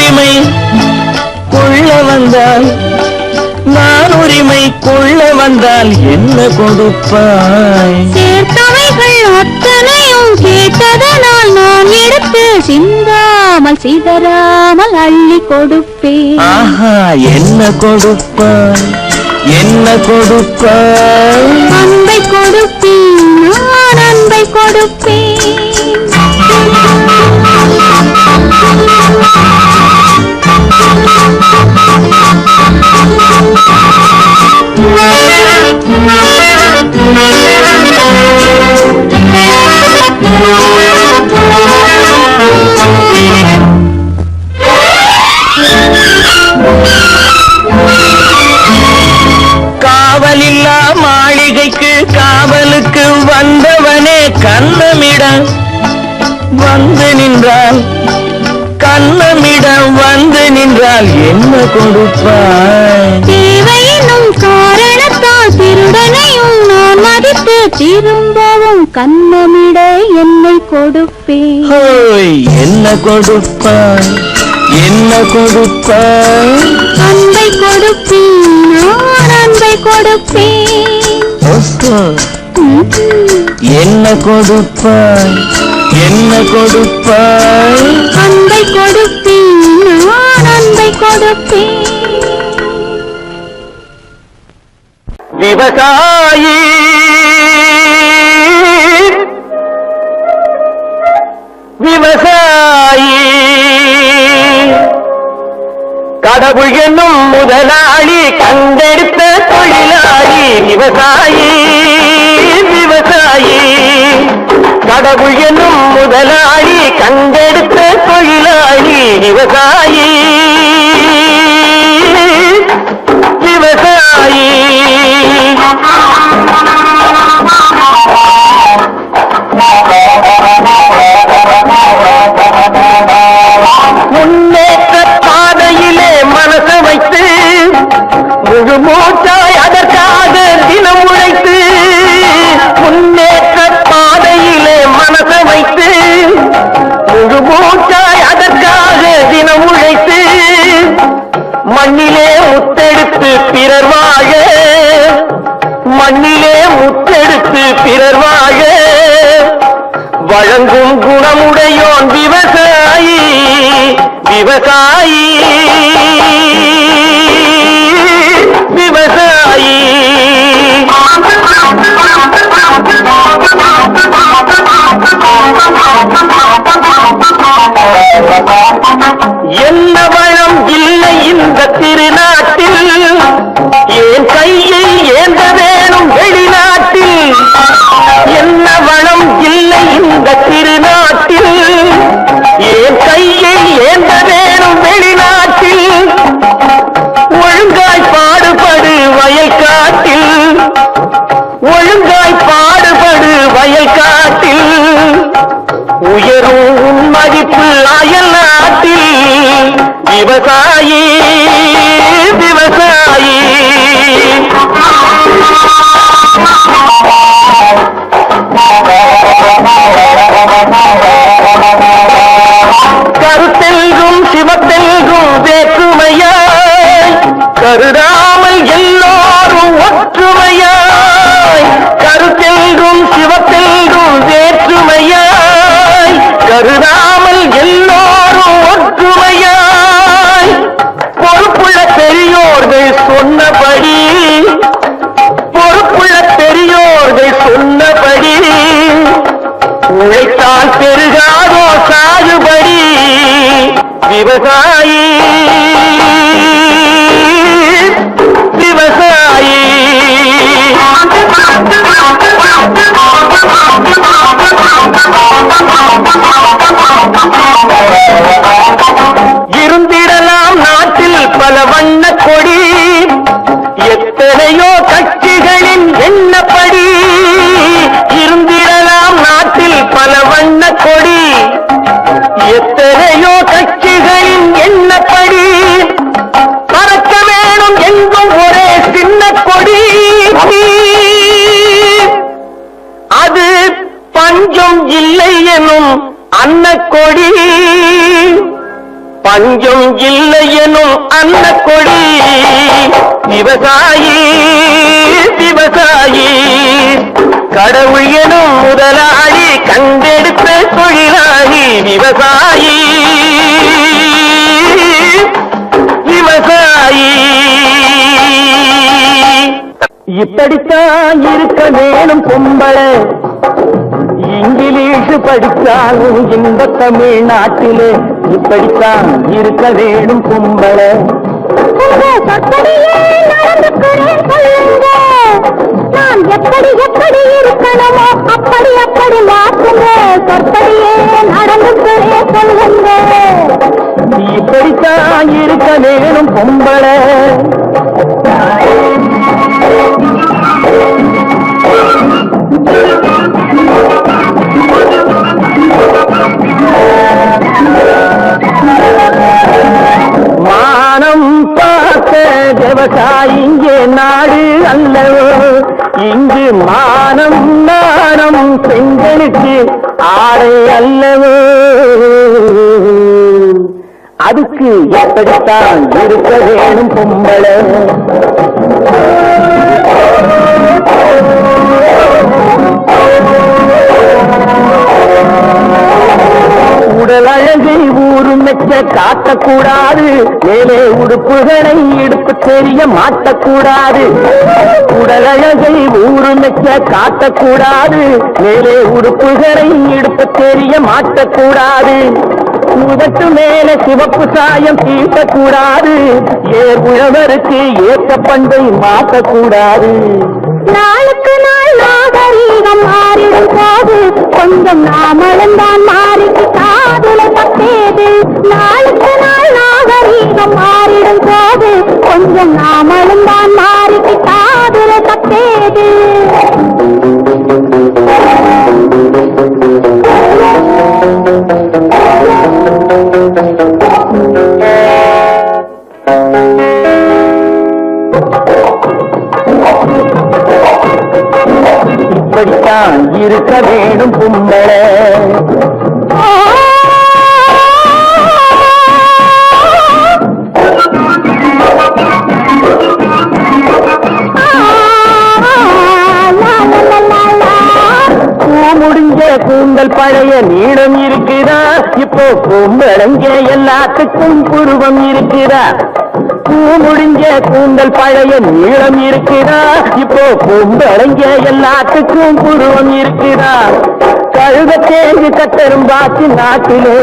உரிமை கொள்ள வந்தால் நான் உரிமை கொள்ள வந்தால் என்ன கொடுப்பாய்? சேர்த்தவைகள் அத்தனையும் கேட்டதனால் நான் எடுத்து சிந்தாமல் சிதறாமல் அள்ளி கொடுப்பேன். ஆஹா, என்ன கொடுப்பாய்? என்ன கொடுப்பாய்? அன்பை கொடுப்பேன், நான் அன்பை கொடுப்பேன். காவலில்லா மாளிகைக்கு காவலுக்கு வந்தவனே கண்ணமிட வந்து நின்றால், கண்ணமிட வந்து நின்றால் என்ன கொடுப்பாய்? தேவையினும் காரணத்தால் திருடனையும் நான் மதித்து திரும்பவும் கண்ணமிட என்னை கொடுப்பேன். ஹோய், என்ன கொடுப்பாய்? என்ன கொடுப்பாய்? அன்பை கொடுப்பேன், நான் அன்பை கொடுப்பேன். என்ன கொடுப்பாய்? என்ன கொடுப்பாய்? அன்பை கொடுப்பேன், நான் அன்பை கொடுப்பேன். விவசாயி விவசாயி கடவுள் என்னும் முதலாளி கண்டெடுத்த தொழிலாளி. விவசாயி விவசாயி கடவுள் என்னும் முதலாளி கண்டெடுத்த தொழிலாளி. விவசாயி விவசாயி முன்னேற்ற பாதையிலே மனசு வைத்து முழு மூச்சாய் அதற்காக தினம் உழைத்து, முன்னேற்ற பாதையிலே மனசு வைத்து முழு மூச்சாய் அதற்காக தினம் உழைத்து, மண்ணிலே முத்தெடுத்து பிறர் வாழ, மண்ணிலே முத்தெடுத்து பிறர் வாழ வழங்கும் குணமுடையோன் விவசாயி. விவசாயி விவசாயி என்ன வளம் இல்லை இந்த திருநாட்டில், ஏன் கையை ஏந்த வேணும் வெளிநாட்டில். என்ன வளம் இல்லை இந்த திருநாட்டில், ஏன் கையை ஏந்த வேணும் வெளிநாட்டில். ஒழுங்காய் பாடுபடு வயல்காட்டில், ஒழுங்காய் பாடுபடு வயல்காட்டில். உயரும் உன் மதிப்பு அயல் நாட்டில். விவசாயி விவசாயி கருத்தெல்கும் சிவத்தெல்கும் வேற்றுமையாய் கருதாமல் எல்லோரும் ஒற்றுமையாய். கருத்தெல்கும் சிவத்தெல்கும் வேற்றுமையாய் கருதாமல் எல்லோரும் ஒற்றுமையாய். பொறுப்புள்ள பெரியோர்கள் சொன்னபடி, பொறுப்புள்ள பெரியோர்கள் சொன்னபடி உழைத்தால் பெருகாதோ சாகுபடி. விவசாயி விவசாயி இருந்திடலாம் நாட்டில் பல வண்ண கொடி, எத்தனையோ கட்சிகளின் எண்ணப்படி. இருந்திடலாம் நாட்டில் பல வண்ண கொடி, எத்தனையோ கட்சிகளின் எண்ணப்படி. பறக்க வேணும் எங்கும் ஒரே சின்ன கொடி, அது பஞ்சம் இல்லை எனும் அன்னக்கொடி. பஞ்சம் இல்லை எனும் அன்ன கொடி விவசாயி விவசாயி கடவுள் எனும் முதலாளி கண்டெடுத்த தொழிலாளி விவசாயி விவசாயி. இப்படித்தான் இருக்க வேணும் பொம்பளை, இங்கிலீஷ் படிச்சாலும் இந்த தமிழ்நாட்டிலே இப்படித்தான் இருக்க வேணும் பொம்பளை. நான் எப்படி எப்படி இருக்கணுமோ அப்படி அப்படி மாற்றுங்க, சொற்படியே நடந்துக்கிறே சொல்லுங்க. இப்படித்தான் இருக்க வேணும் பொம்பளை. மானம் பார்த்த விவசாயிங்கே நாடு அல்லவோ, இங்கு மானம் நாணம் பெண்களுக்கு ஆடை அல்லவோ. அதுக்கு எப்படித்தான் இருக்க வேணும் பொம்பளை. உடல் அழகை ஊரு மெச்ச காட்டக்கூடாது, மேலே உடுப்புகளை இடுப்பு தெரிய மாட்டக்கூடாது. உடல் அழகை ஊரு மெச்ச காட்டக்கூடாது, மேலே உடுப்புகளை இடுப்பு தெரிய மாட்டக்கூடாது. உதட்டு மேல சிவப்பு சாயம் தீட்டக்கூடாது, ஏர் உழவருக்கு ஏற்ற பண்பை மாற்றக்கூடாது. நாளுக்கு நாள் நாகரீகம் மாறிடும் போது கொஞ்சம் நாமளும் தான் மாறிக்கு காதுல தப்பேது. நாளுக்கு நாள் நாகரீகம் மாறிடும் போது கொஞ்சம் நாமளும் தான் மாறிக்கு காதுல தப்பேது. இப்படித்தான் இருக்க வேணும் பொம்பளை. முடிஞ்ச கூந்தல் பழைய நீளம் இருக்குதா, இப்போ பொம்பளைங்க எல்லாத்துக்கும் புருவம் இருக்குதா. முடிஞ்ச கூந்தல் பழைய நீளம் இருக்குதா, இப்போ பொம்பளைங்க எல்லாத்துக்கும் புருவம் இருக்குதா. கழுத தேங்கு கட்டரும் பாக்கி நாட்டிலே,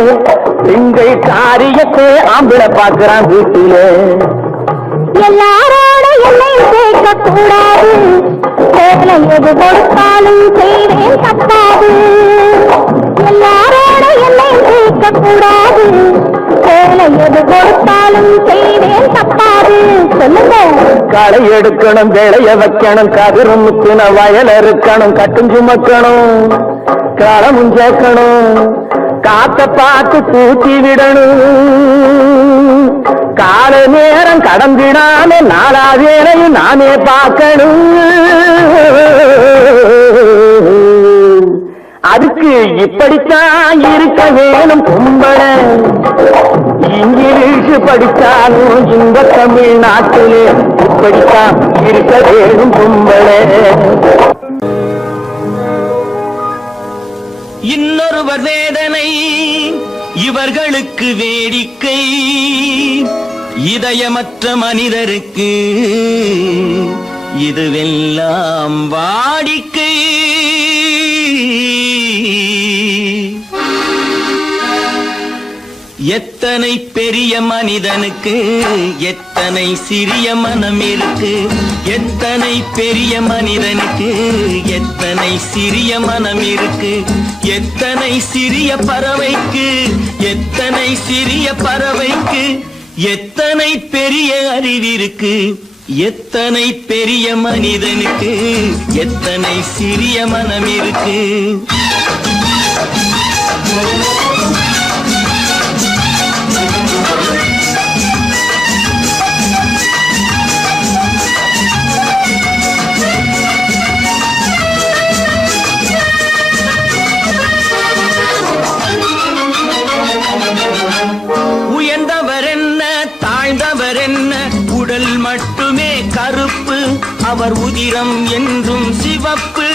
பெண்கள் காரியத்தை ஆம்பளை பார்க்கிறான் வீட்டிலே. எல்லாரோட எல்லையும் சேர்க்க கூடாது, வேலை எது கொடுத்தாலும் செய்வேன் தப்பாது. எல்லாரோட எல்லையும் சேர்க்க கூடாது, வேலை எது கொடுத்தாலும் செய்வேன் தப்பாது. சொல்லுங்க. களை எடுக்கணும், விளைய வைக்கணும், கதிரும் முத்தின வயல் இருக்கணும், கட்டும் சுமக்கணும், களமும் சேர்க்கணும், காத்த பார்த்து தூக்கி விடணும். கால நேரம் கடந்திடாம நாளா வேலையும் நானே பார்க்கணும். அதுக்கு இப்படித்தான் இருக்க வேணும் பொம்பளை. இங்கிலீஷ் படிச்சாலும் இந்த தமிழ்நாட்டிலே இப்படித்தான் இருக்க வேணும் பொம்பளை. இன்னொருவர் வேதனை இவர்களுக்கு வேடிக்கை, இதயமற்ற மனிதருக்கு இதுவெல்லாம் வாடிக்கை. எத்தனை பெரிய மனிதனுக்கு எத்தனை சிறிய மனம் இருக்கு, எத்தனை பெரிய மனிதனுக்கு எத்தனை சிறிய மனம் இருக்கு. எத்தனை சிறிய பறவைக்கு எத்தனை சிறிய பறவைக்கு எத்தனை பெரிய அறிவிருக்கு. எத்தனை பெரிய மனிதனுக்கு எத்தனை சிறிய மனம் இருக்கு. உயர்ந்த அவர் உதிரம் என்றும் சிவப்பு.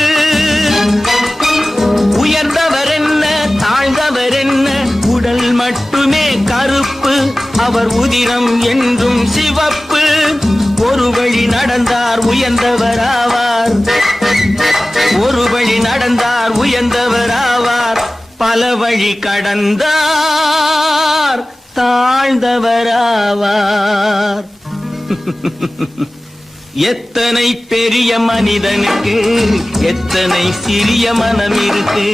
உயர்ந்தவர் என்ன தாழ்ந்தவர் என்ன உடல் மட்டுமே கருப்பு. அவர் உதிரம் என்றும் சிவப்பு. ஒரு வழி நடந்தார் உயர்ந்தவர் ஆவார். ஒரு வழி நடந்தார் உயர்ந்தவர் ஆவார். பல வழி கடந்தார் தாழ்ந்தவர் ஆவார். எத்தனை பெரிய மனிதனுக்கு எத்தனை சிறிய மனம் இருக்கு.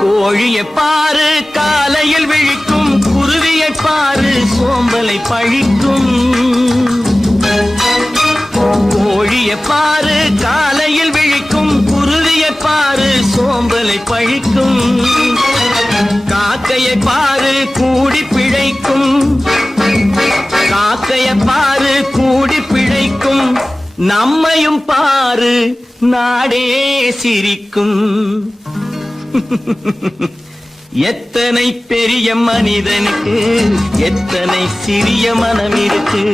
கோழியை பாரு காலையில் விழிக்கும், குருவியை பாரு சோம்பலை பழிக்கும். கோழியை பாரு காலையில் விழிக்கும், குருவியை பாரு சோம்பலை பழிக்கும். காக்கையை பாரு கூடி பிழைக்கும், காக்கையை பாரு கூடி பிழைக்கும். நம்மையும் பாரு நாடே சிரிக்கும். எத்தனை பெரிய மனிதனுக்கு எத்தனை சிறிய மனம் இருக்கு.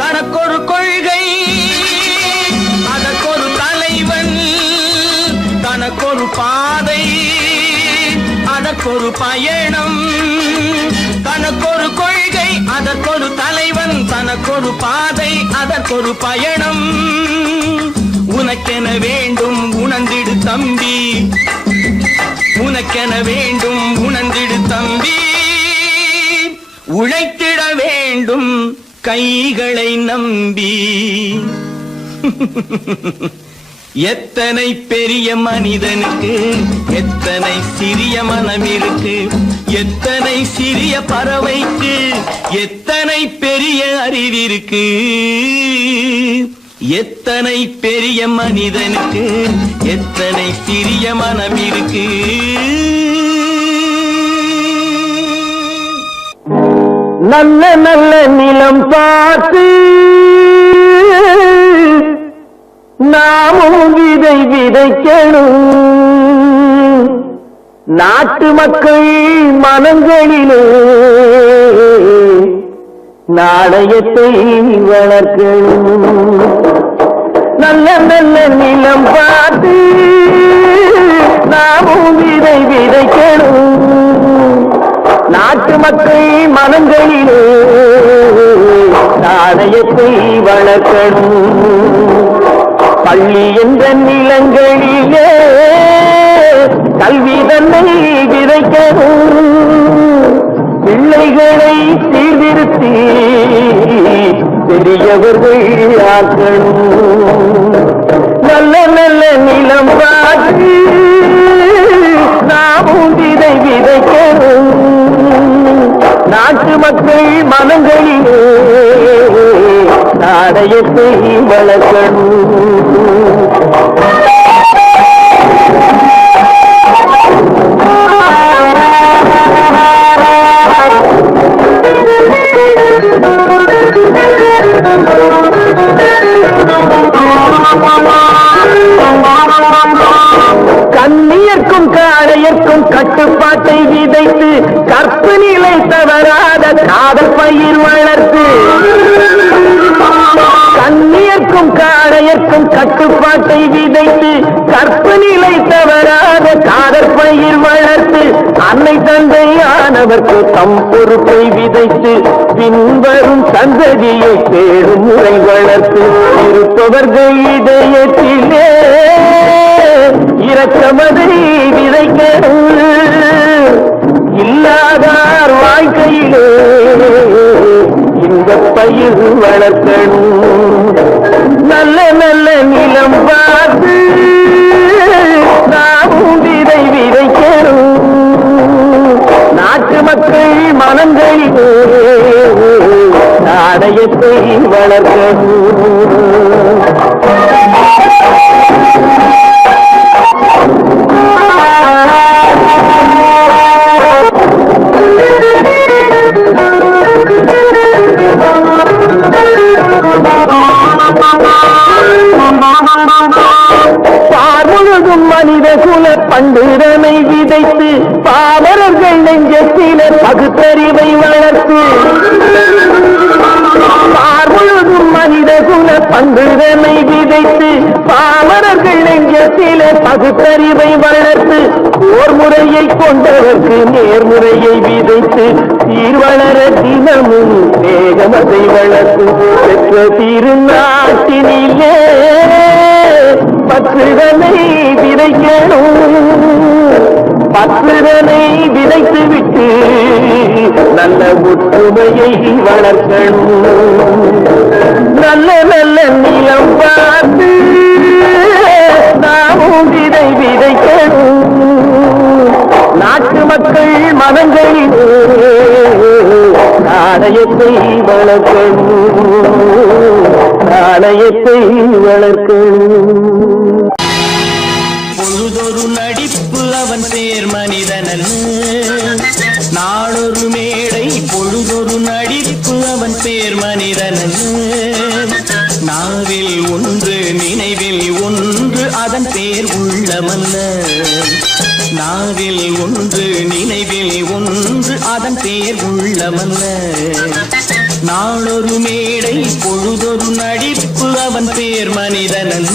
தனக்கொரு கொள்கை அதற்கொரு தலைவன், தனக்கொரு பாதை அதற்கொரு பயணம். தனக்கொரு கொள்கை அதற்கொரு தலைவன், தனக்கொரு பாதை அதற்கொரு பயணம். உனக்கென வேண்டும் உணர்ந்திடு தம்பி, உனக்கென வேண்டும் உணர்ந்திடு தம்பி. உழைத்திட வேண்டும் கைகளை நம்பி. எத்தனை பெரிய மனிதனுக்கு எத்தனை சிறிய மனம் இருக்கு. எத்தனை சிறிய பறவைக்கு எத்தனை பெரிய அறிவிருக்கு. எத்தனை பெரிய மனிதனுக்கு எத்தனை சிறிய மனம் இருக்கு. நல்ல நல்ல நிலம் பார்த்து நாமும் விதை விதைக்கணும். நாட்டு மக்கள் மனங்களிலே நாணயத்தை வளர்க்கணும். நல்ல நல்ல நிலம் பார்த்து நாமும் விதை விதைக்கணும். நாட்டு மக்கள் மனங்களிலே நாணயத்தை வளர்க்கணும். பள்ளி என்ற நிலங்களிலே கல்வி தன்னை விதைக்கணும். பிள்ளைகளை சீர்திருத்தி பெரியவர்கள் ஆக்கணும். நல்ல நல்ல நிலம் பார்த்து நாமும் விதை விதைக்கணும். நாட்டு மக்கள் மனங்களிலே நாணயத்தை வளர்க்கணும். கண்ணியர்க்கும் காளையர்க்கும் கட்டுப்பாட்டை விதைத்து கற்பு நிலை தவறாத காதல் பயிர் வளர்த்து. கண்ணியர்க்கும் காளையர்க்கும் கட்டுப்பாட்டை விதைத்து கற்பு நிலை தவறாத காதல் பயிர் வளர்த்து. அன்னை தந்தையானவர்க்கு தம் பொறுப்பை விதைத்து பின்வரும் சந்ததியை தேடும் முறை வளர்த்து. இருப்பவர்கள் இதயத்திலே இரக்கமதை விதைக்கணும் இல்லாதார் வாழ்க்கையிலே இந்த பயிர் வளர்க்கணும் நல்ல நல்ல நிலம் பார்த்து நாமும் விதை விதைக்கணும் நாட்டு மக்கள் மனங்களிலே நாணயத்தை வளர்க்கணும் முழுதும் மனித குல பண்டிதனை விதைத்து பாமரர்கள் நெஞ்சத்தில பகுத்தறிவை வளர்த்து முழுதும் மனித குல பண்டிதனை விதைத்து பாமரர்கள் நெஞ்சத்தில பகுத்தறிவை வளர்த்து ஓர் முறையை கொண்டவர்க்கு நேர்முறையை விதைத்து சீர்வளர தினமும் வேகமதை வளர்த்து பெற்ற திருநாட்டினிலே பற்றுதனை விதைக்கணும் பற்றுதனை விதைத்து விட்டு நல்ல ஒற்றுமையை வளர்க்கணும் நல்ல நல்ல நிலம் பார்த்து நாமும் விதை விதைக்கணும் நாட்டு மக்கள் மனங்களிலே நாணயத்தை வளர்க்கணும் நாணயத்தை வளர்க்கணும் பொழுதொரு நடிப்பு அவன் பேர் மனிதனன் நாளொரு மேடை பொழுதொரு நடிப்பு அவன் பேர் மனிதனன் நாவில் ஒன்று நினைவில் ஒன்று அதன் பேர் உள்ளமல்ல நாவில் ஒன்று நினைவில் ஒன்று அதன் பேர் உள்ளமல்ல நாளொரு மேடை பொழுதொரு நடிப்பு அவன் பேர் மனிதனன்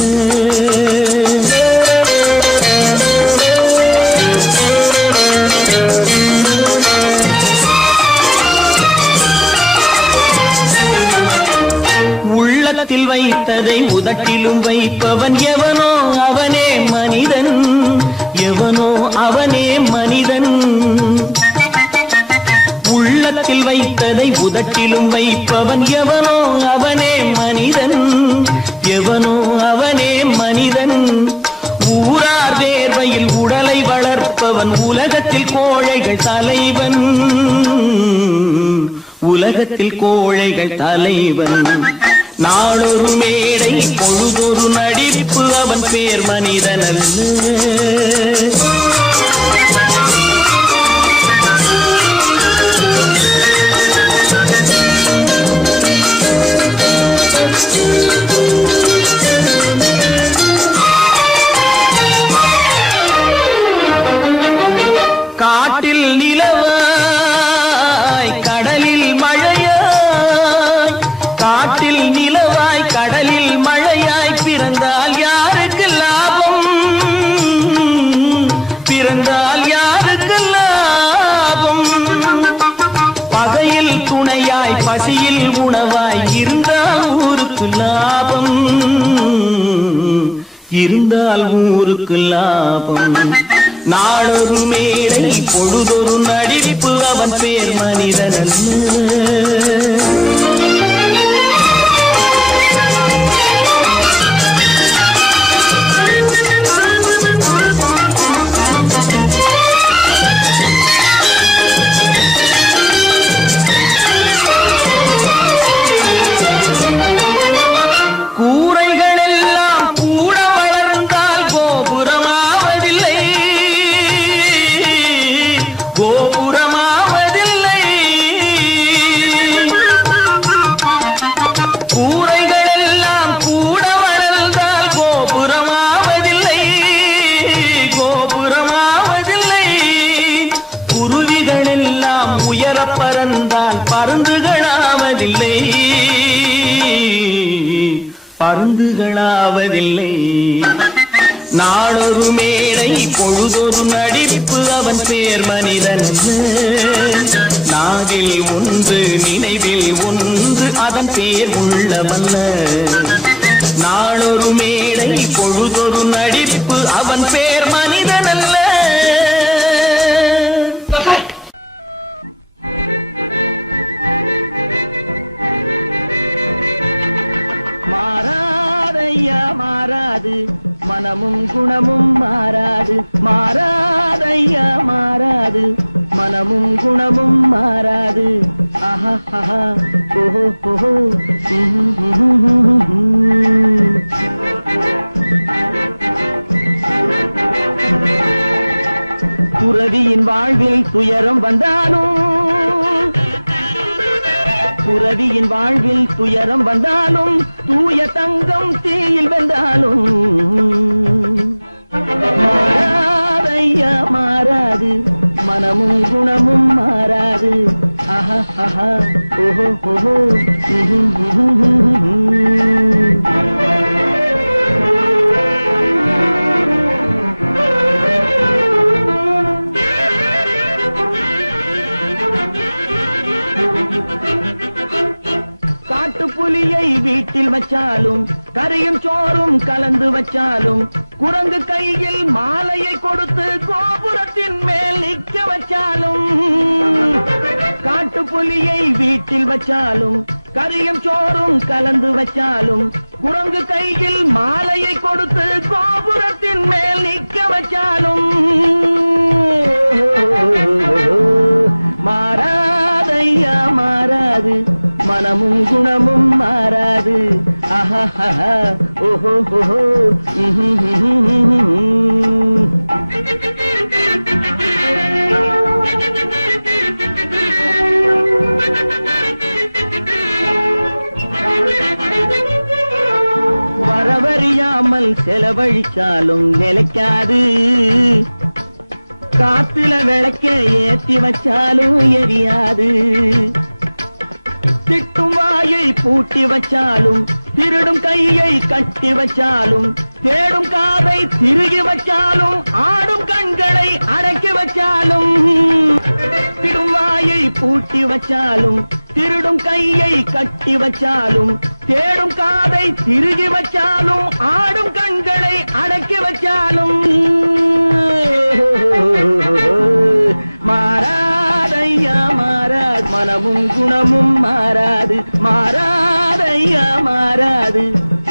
உள்ளத்தில் வைத்ததை உதட்டிலும் வைப்பவன் எவனோ அவனே மனிதன் எவனோ அவனே மனிதன் உள்ளத்தில் வைத்ததை உதட்டிலும் வைப்பவன் எவனோ அவனே மனிதன் எவனோ அவனே மனிதன் ஊரார் வேர்வையில் உடலை வளர்ப்பவன் உலகத்தில் கோழைகள் தலைவன் உலகத்தில் கோழைகள் தலைவன் நாளொரு மேடை பொழுதொரு நடிப்பு அவன் பேர் மனிதனல்ல காட்டில் நிலவாய் கடலில் மழையாய் காட்டில் நிலவாய் கடலில் மழையாய் பிறந்தால் யாருக்கு லாபம் பிறந்தால் யாருக்கு லாபம் பகையில் துணையாய் பசியில் உணவாய் இருந்தால் ஊருக்கு லாபம் இருந்தால் ஊருக்கு லாபம் நாளொரு மேடை பொழுதொரு நடிப்பு அவன் பேர் மனிதனல்ல பருந்துகளாவதில்லை நாளொரு மேடை பொழுதொரு நடிப்பு அவன் பேர் மனிதன் நாவில் ஒன்று நினைவில் ஒன்று அதன் பேர் உள்ளமல்ல நாளொரு மேடை பொழுதொரு நடிப்பு அவன் பேர் மனிதனல்ல. மாறாதையா மாறாது மனமும் குணமும் மாறாது. மாறாதையா மாறாது மனமும் குணமும் மாறாது. ஆஹா ஓஹோ ஓஹோ. துறவியின் வாழ்வில் துயரம் வந்தாலும், துறவியின் வாழ்வில் துயரம் வந்தாலும், தூய தங்கம் தீயில் வென்றாலும் மாறாதையா மாறாது மனமும் குணமும் மாறாது. ஆஹா ஓஹோ ஓஹோ. காட்டுப்புலியை வீட்டில் வச்சாலும், கரையும் சோறும் கலந்து வச்சாலும், குரங்கு கையில் மாலையை கொடுத்து கோபுரத்தின் மேல் நிற்க வச்சாலும், காட்டுப்புலியை வீட்டில் வச்சாலும், கரையும் சோறும் கலந்து வச்சாலும், குரங்கு கையில் மாலையை கொடுத்து கோபுரத்தின் மேல் நிற்க வச்சாலும் மாறாதையா மாறாது மனமும் குணமும் மாறாது. ஆஹா ஓஹோ ஓஹோ. வரவறியாமல் செலவழிச்சாலும் நிலைக்காது. காத்துல விளக்க ஏத்தி வச்சாலும் எரியாது. திட்டும் வாயை பூட்டி வச்சாலும், திருடும் கையை கட்டி வச்சாலும், தேடும் காதை திருகி வச்சாலும், ஆடும் கண்களை அடக்கி வச்சாலும், திடும் வாயை பூட்டி வச்சாலும், திருடும் கையை கட்டி வச்சாலும், தேடும் காதை திருகி வச்சாலும், ஆடும் கண்களை அடக்கி வச்சாலும் மாறாதையா மாறாது மனமும் குணமும் மாறாது. மாறாதையா மாறாது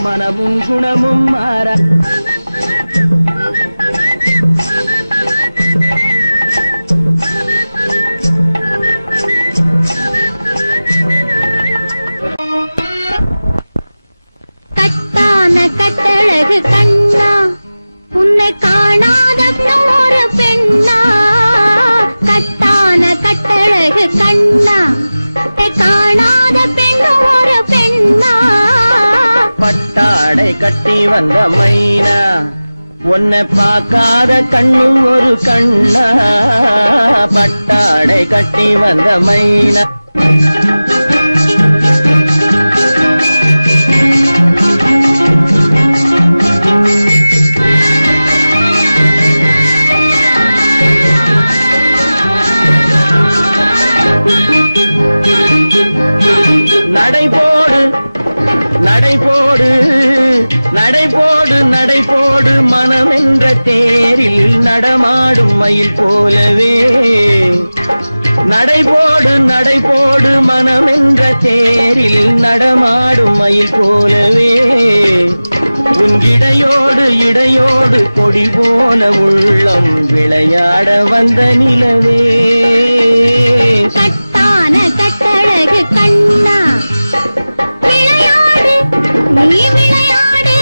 மனமும் குணமும் மாறாது. கட்டான கட்டழகு கண்ணா, உன்னை காணாத ஒரு பெண்ணா. கட்டான கட்டழகு கண்ணா, காணாத பெண் ஒரு பெண்ணா. பட்டாடை கட்டி வந்த மைனா, உன்னை பார்க்காத கண்ணும் ஒரு கண்ணா. பட்டாடை கட்டி வந்த மைனா. நடைபோடு நடைபோடு நடைபோடு நடைபோடு மனமென்ற தேரில் நடமாடும் மயில் போலவே. நடைபோடு நடைபோடு மனமென்ற தேரில் நடமாடும் மயில் போலவே. உன் இடையோடு இடையோடு கொடி போல உள்ளம் விளையாட வந்த நிலவே. கட்டான கட்டழகு கண்ணா, விளையாடு நீ விளையாடு,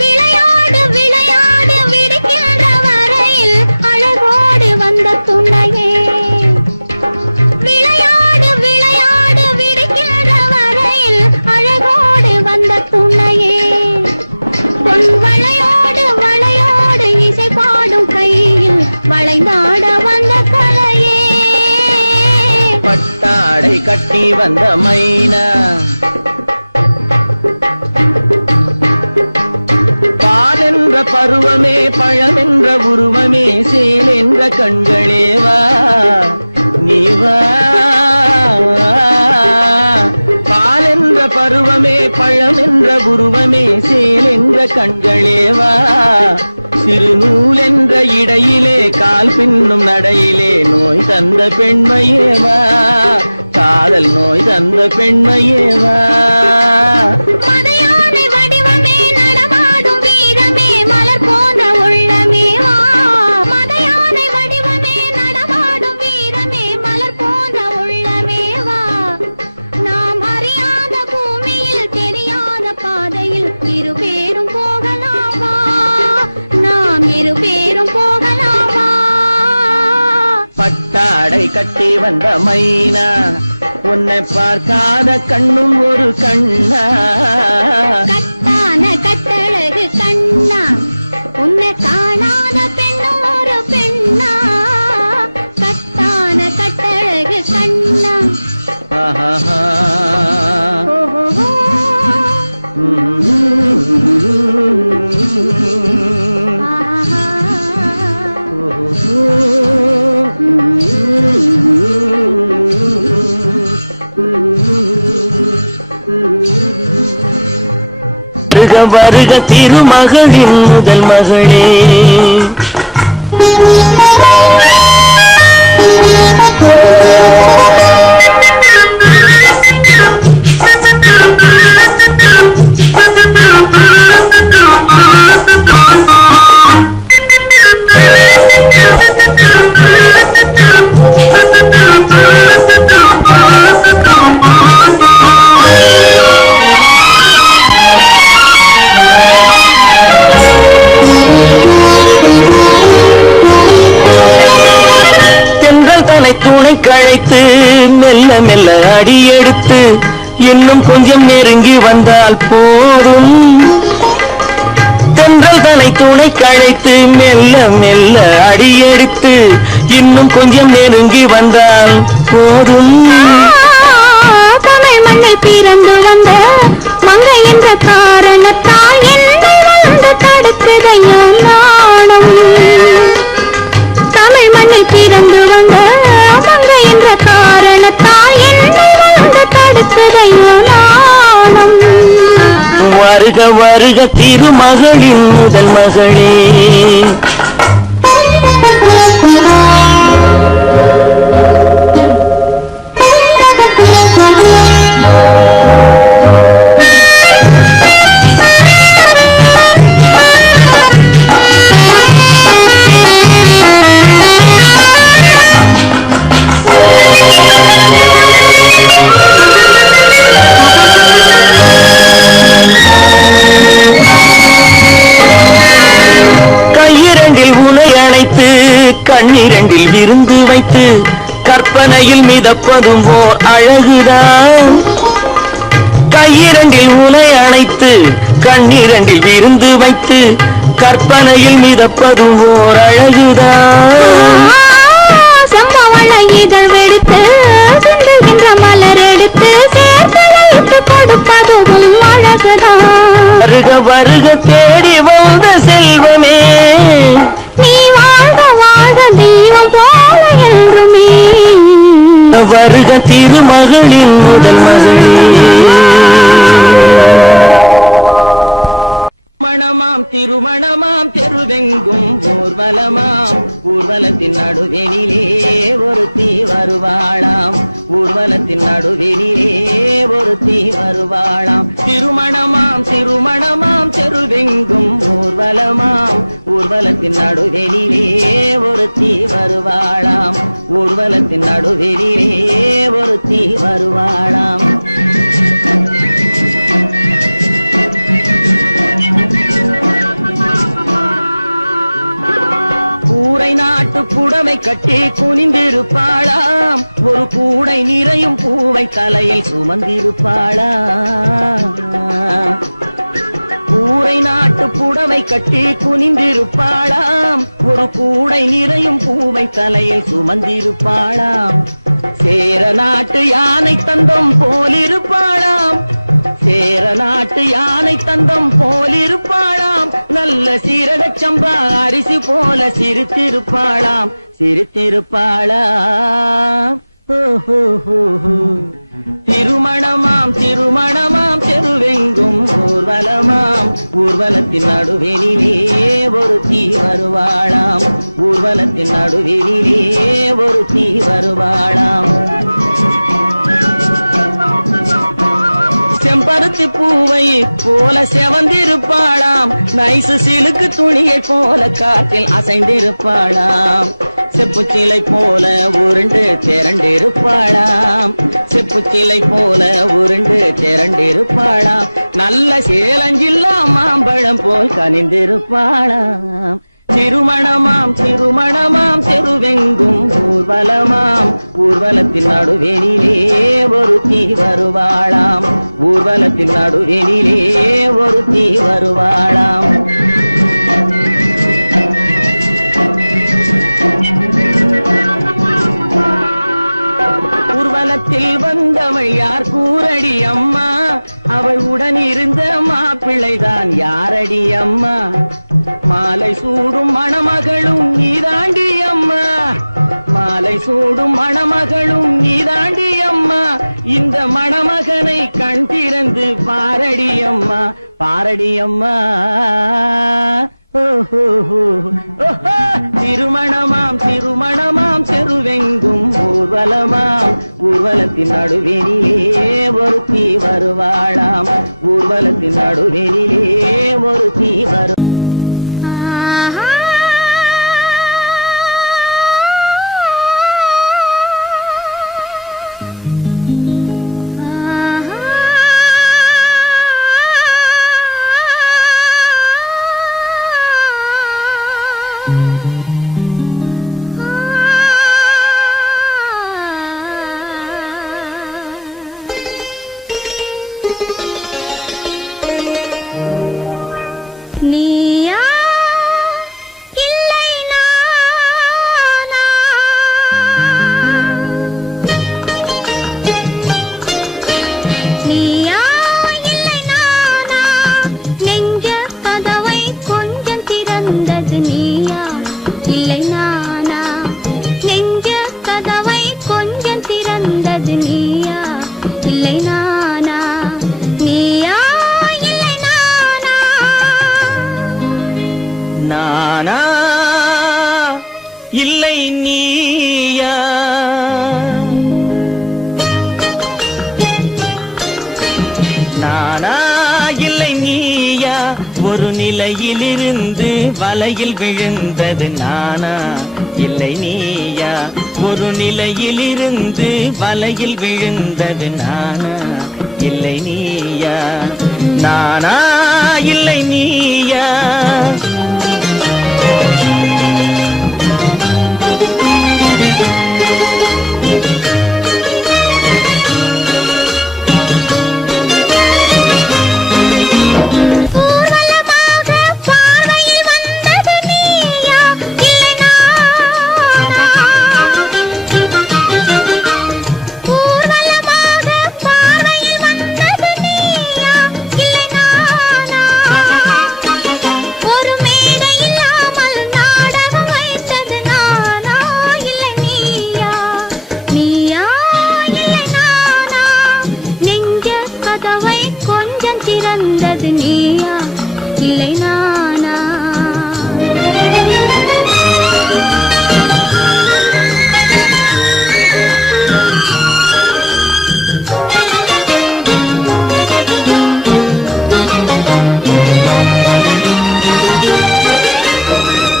விளையாடு விளையாடு விடுக்கின்ற வரையில் அழகோடு வந்த துணையே. விளையாடு விளையாடு விடுக்கின்ற வரையில் அழகோடு வந்த துணையே. பொன் வளையோடு வளையோடு இசை பாடும் கையில் வளைந்தாட வந்த கலையே. பட்டாடை கட்டி வந்த மைனா, பால் என்ற பருவமே பழமென்ற உருவமே சேல் என்ற கண்களே வா நீ வா. பால் என்ற என்ற பருவமே பழம் என்ற உருவமே சேல் என்ற கண்களேவா சிறு நூல் என்ற இடையிலே கால் பின்னும் நடையிலே நோய் தந்த பெண்மையேவா காதல் நோய் தந்த பெண்மையேவா மதையானை வடிவமே நடமாடும் வீரமே மலர் போன்ற உள்ளமேவா மதையானை வடிவமே நடமாடும் வீரமே மலர் போன்ற உள்ளமேவா நாம் அறியாத பூமியில் தெரியாத பாதையில் இருபேரும் போகலாமா நாம் இருபேரும் போகலாமா பட்டாடை கட்டி வந்த மைனா உன்னை பார்க்காத கண்ணும் ஒரு கண்ணா கட்டான கட்டழகு கண்ணா உன்னை காணாத பெண்ணும் ஒரு பெண்ணா கட்டான கட்டழகு கண்ணா ஆஹா வருக வருக திருமகளின் முதல் மகளே துணை கழைத்து மெல்ல மெல்ல அடியெடுத்து இன்னும் கொஞ்சம் நெருங்கி வந்தால் போதும் தென்றல் தனை துணை கழைத்து மெல்ல மெல்ல அடியெடுத்து இன்னும் கொஞ்சம் நெருங்கி வந்தால் போதும் தமிழ் மண்ணில் பிறந்து வந்த மங்கை என்ற காரணத்தால் என்னை வந்து தடுக்குதையோ நாணம் தமிழ் மண்ணில் பிறந்து வந்த மங்கை என்ற காரணத்தால் என்னை வந்து தடுக்குதையோ நாணம் வருக வருக திருமகளின் முதல் மகளே கண்ணிரண்டில் விருந்து வைத்து கற்பனையில் மிதப்பதும் ஓர் அழகுதான் கையிரண்டில் உனை அணைத்து கண்ணிரண்டில் விருந்து வைத்து கற்பனையில் மிதப்பதும் ஓர் அழகுதான் சம்பவள இதழ் வெடித்து சிந்துகின்ற மலர் எடுத்து சேர்த்து வைத்து கொடுப்பதும் அழகுதான் வருக வருக தேடி வந்த செல்வமே நீ வாழ்க வாழ்க தெய்வம் போல என்றுமே வருக திருமகளின் முதல் மகளே மணமாம் திருமணமாம் தெருவெங்கும் ஊர்வலமாம் ஊர்வலத்தின் நடுவெனிலே ஒருத்தி வருவாளாம் ஊர்வலத்தின் நடுவெனிலே ஒருத்தி வருவாளாம் திருமணமாம் திருமணமாம் தெருவெங்கும் ஊர்வலமாம் ஊர்வலத்தின் நடுவெனிலே ஒருத்தி வருவாளாம் ஊர்வலத்தின் நடுவெனிலே ஒருத்தி வருவாளாம் நாட்டு புடவை கட்டி குனிந்திருப்பாளாம் ஒரு கூடை நிறையும் பூவை தலையில் சுமந்திருப்பாளாம் கூரை நாட்டு புடவை கட்டி குனிந்திருப்பாளாம் ஒரு கூடை நிறையும் பூவை தலையில் சுமந்திருப்பாளாம் சேர நாட்டு யானை தந்தம் போலிருப்பாளாம் சேர நாட்டு யானை தந்தம் போலிருப்பாளாம் நல்ல சீரகச் சம்பா அரிசி போல சிரித்திருப்பாளாம் சிரித்திருப்பாளாம் திருமணமாம் திருமணமாம் தெருவெங்கும் ஊர்வலமாம் ஊர்வலத்தின் நடுவெளிலே ஒருத்தி வருவாளாம் ஊர்வலத்தின் நடுவெளிலே ஒருத்தி வருவாளாம் செம்பருத்தி பூவை போல செவந்திருப்பாளாம் நைசு சிலுக்கு துணியை போல காற்றில் அசைந்திருப்பாளாம் செப்புச்சிலை போல உருண்டு திரண்டிருப்பாளாம் செப்புச்சிலை போல உருண்டு திரண்டிருப்பாளாம் நல்ல சேலஞ்சில்லா மாம்பழம் போல் கனிந்திருப்பாளாம் திருமணமாம் திருமணமாம் தெருவெங்கும் ஊர்வலமாம் ஊர்வலத்தின் நடுவெளிலே ஒருத்தி வருவாளாம் ஊர்வலத்தின் நடுவெளிலே ஒருத்தி வருவாளாம் ஊர்வலத்தில் வந்தவள் யார் கூரடி அம்மா அவள் உடன் இருந்த மாப்பிள்ளைதான் யாரடி அம்மா மாலை சூடும் மணமகளும் நீதாண்டி அம்மா மாலை சூடும் மணமகளும் நீதாண்டி அம்மா இந்த மணமகனை கண் திறந்து பாரடி அம்மா பாரடி அம்மா திருமணமாம் திருமணமாம் தெருவெங்கும் ஊர்வலமாம் ஊர்வலத்தின் நடுவெளிலே ஒருத்தி வருவாளாம் ஊர்வலத்தின் நடுவெளிலே ஒருத்தி வரும் நீயா இல்லை நானா நீயா இல்லை நானா நெஞ்ச கதவை கொஞ்சம் திறந்தது நீயா இல்லை நானா நெஞ்ச கதவை கொஞ்சம் திறந்தது நீயா இல்லை நானா நீயா நானா இல்லை நீயா நானா இல்லை நீயா ஒரு நிலையிலிருந்து வலையில் விழுந்தது நானா இல்லை நீயா ஒரு நிலையிலிருந்து வலையில் விழுந்தது நானா இல்லை நீயா நானா இல்லை நீயா திறந்தது நீயா இல்லை நானா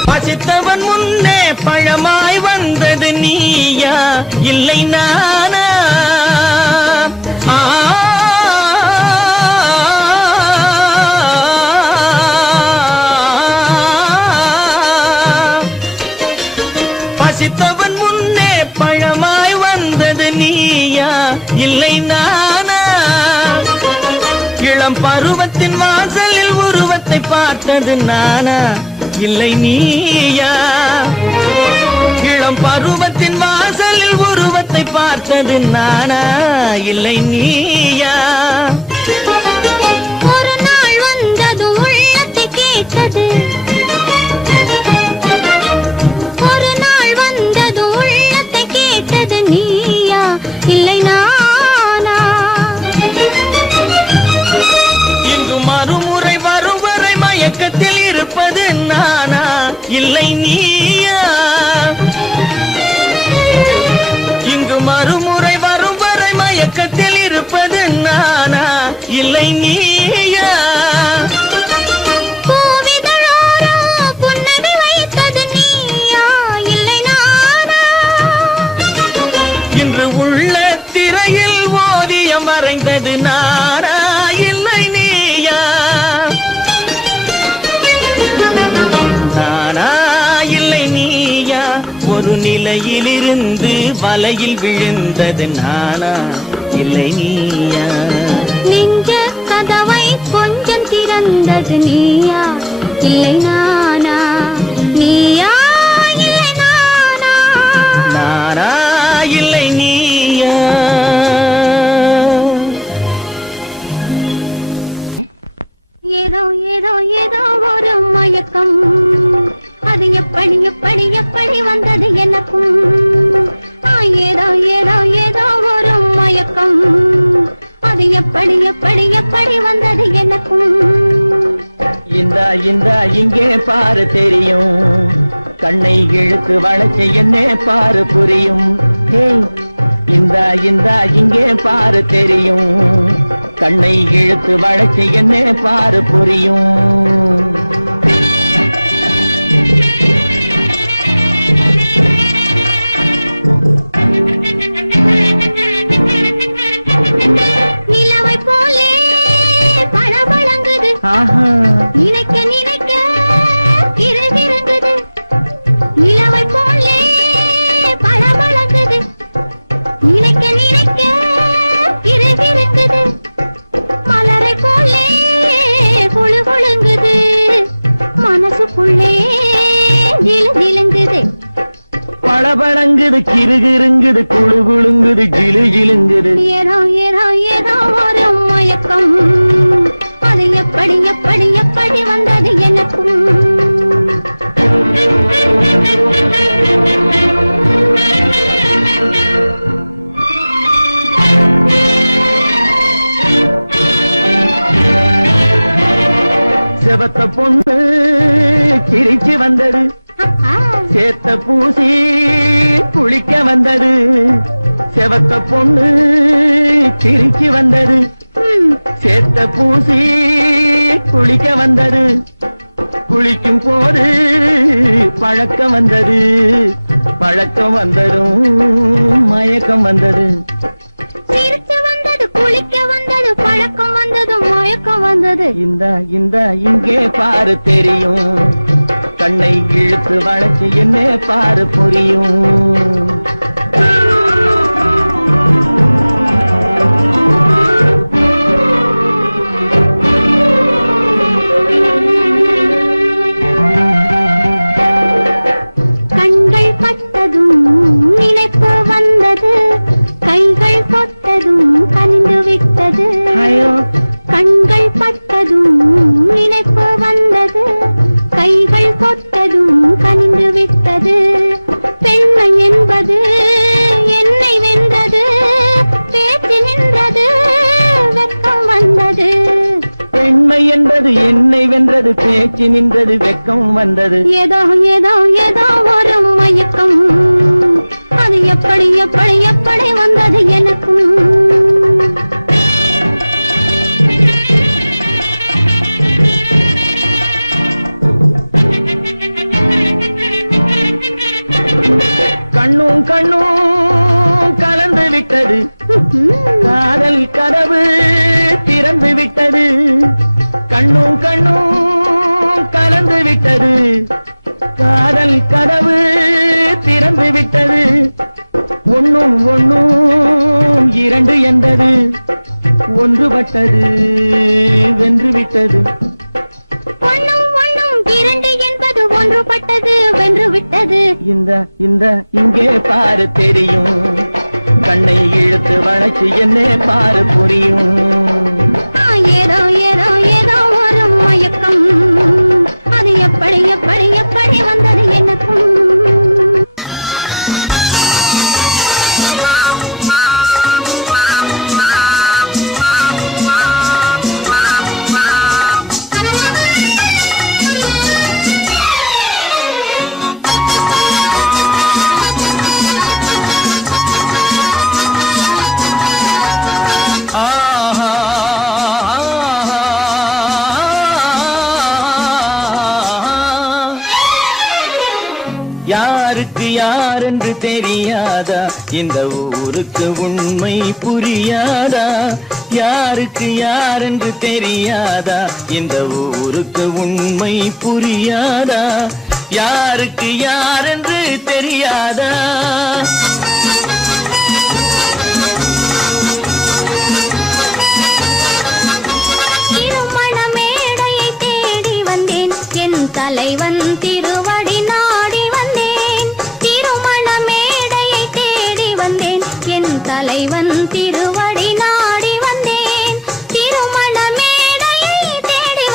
பசித்தவன் முன்னே பழமாய் வந்தது நீயா இல்லை நானா பசித்தவன் முன்னே பழமாய் வந்தது நீயா இல்லை நானா இளம் பருவத்தின் வாசலில் உருவத்தை பார்த்தது நானா இல்லை நீயா இளம் பருவத்தின் வாசலில் உருவத்தை பார்த்தது நானா இல்லை நீயா ஒரு நாள் வந்தது உள்ளத்தை கேட்டது ஒரு நாள் வந்தது உள்ளத்தை கேட்டது நீயா இல்லை நானா இல்லை நீயா இங்கு மறுமுறை வரும் வரை மயக்கத்தில் இருப்பது நானா இல்லை நீயா புன்னகை வைத்தது நீயா இல்லை நானா இன்று உள்ள திரையில் ஓவியம் வரைந்தது நானா இல்லை நீயா நானா இல்லை நீயா ஒரு நிலையிலிருந்து வலையில் விழுந்தது நானா இல்லை நீயா நெஞ்ச கதவை கொஞ்சம் திறந்தது நீயா இல்லை நானா நீயா இல்லை நானா நானா இல்லை நீயா ஏதோ ஏதோ ஏதோ ஒரு மயக்கம் அது எப்படி எப்படி எப்படி வந்தது எனக்கும் ஏதோ ஏதோ ஏதோ ஒரு மயக்கம் அது எப்படி எப்படி எப்படி வந்தது எனக்கும் இந்த இங்கே பாரு தெரியும் கண்ணை இழுத்து வளைச்சு என்னே பாரு புரியும் இந்த இங்கே பாரு தெரியும் கண்ணை இழுத்து வளைச்சு என்னே பாரு புரியும் நிலவை போலே பழபழங்குது நினைக்க நினைக்க கிறுகிறுங்குது நிலவை போலே பழபழங்குது நினைக்க நினைக்க கிறுகிறுங்குது மலரை போலே குழு குழுங்குது மனசுக்குள்ளே ஜிலு ஜிலுங்குது பழபழங்குது கிறுகிறுங்குது குழு குழுங்குது ஜிலு ஜிலுங்குது ஏதோ ஏதோ ஏதோ ஒரு மயக்கம் அது எப்படி எப்படி எப்படி வந்தது எனக்கும் செவத்த பொண்ணு சிரிச்சு வந்தது சேத்த பூசி குளிக்க வந்தது செவத்த பொண்ணு சிரிச்சு வந்தது சேத்த பூசி குளிக்க வந்தது குளிக்கும் போது பழக்கம் வந்தது பழக்கம் வந்ததும் மயக்கம் வந்தது சிரிச்சு வந்தது குளிக்க வந்தது பழக்கம் வந்தது மயக்கம் வந்தது இந்த இங்கே பாரு தெரியும் கண்ணை இழுத்து வளைச்சு என்னே பாரு புரியும் கண்கள் பட்டதும் நினைப்பு வந்தது கைகள் தொட்டதும் கனிந்து விட்டது கண்கள் பட்டதும் நினைப்பு வந்தது கைகள் தொட்டதும் கனிந்து விட்டது பெண்மை என்பது என்னை வென்றது பேச்சு நின்றது வெக்கம் வந்தது பெண்மை என்பது என்னை வென்றது பேச்சு நின்றது வெக்கம் வந்தது ஏதோ ஏதோ ஏதோ ஒரு மயக்கம் அது எப்படி எப்படி எப்படி வந்தது எனக்கும் கண்ணும் கண்ணும் கலந்து விட்டது காதல் கதவு திறந்து விட்டது கண்ணும் கண்ணும் கலந்து விட்டது காதல் கதவு திறந்து விட்டது ஒண்ணும் ஒண்ணும் இரண்டு என்பது ஒன்றுபட்டது வென்று விட்டது ஒண்ணும் ஒண்ணும் இரண்டு என்பது ஒன்றுபட்டது வென்று விட்டது இந்த இங்கே பாரு தெரியும் கண்ணை இழுத்து வளைச்சு என்னே பாரு புரியும் ஏதோ ஏதோ ஏதோ ஒரு மயக்கம் அது எப்படி எப்படி எப்படி வந்தது எனக்கும் யாருக்கு யார் என்று தெரியாதா, இந்த ஊருக்கு உண்மை புரியாதா? யாருக்கு யார் என்று தெரியாதா, இந்த ஊருக்கு உண்மை புரியாதா? யாருக்கு யார் என்று தெரியாதா? திருமண மேடையை தேடி வந்தேன், என் தலைவன் திருவடி நாடி வந்தேன். திருமண மேடையை தேடி வந்தேன், என் தலைவன் திருவடி நாடி வந்தேன். திருமண மேடையை தேடி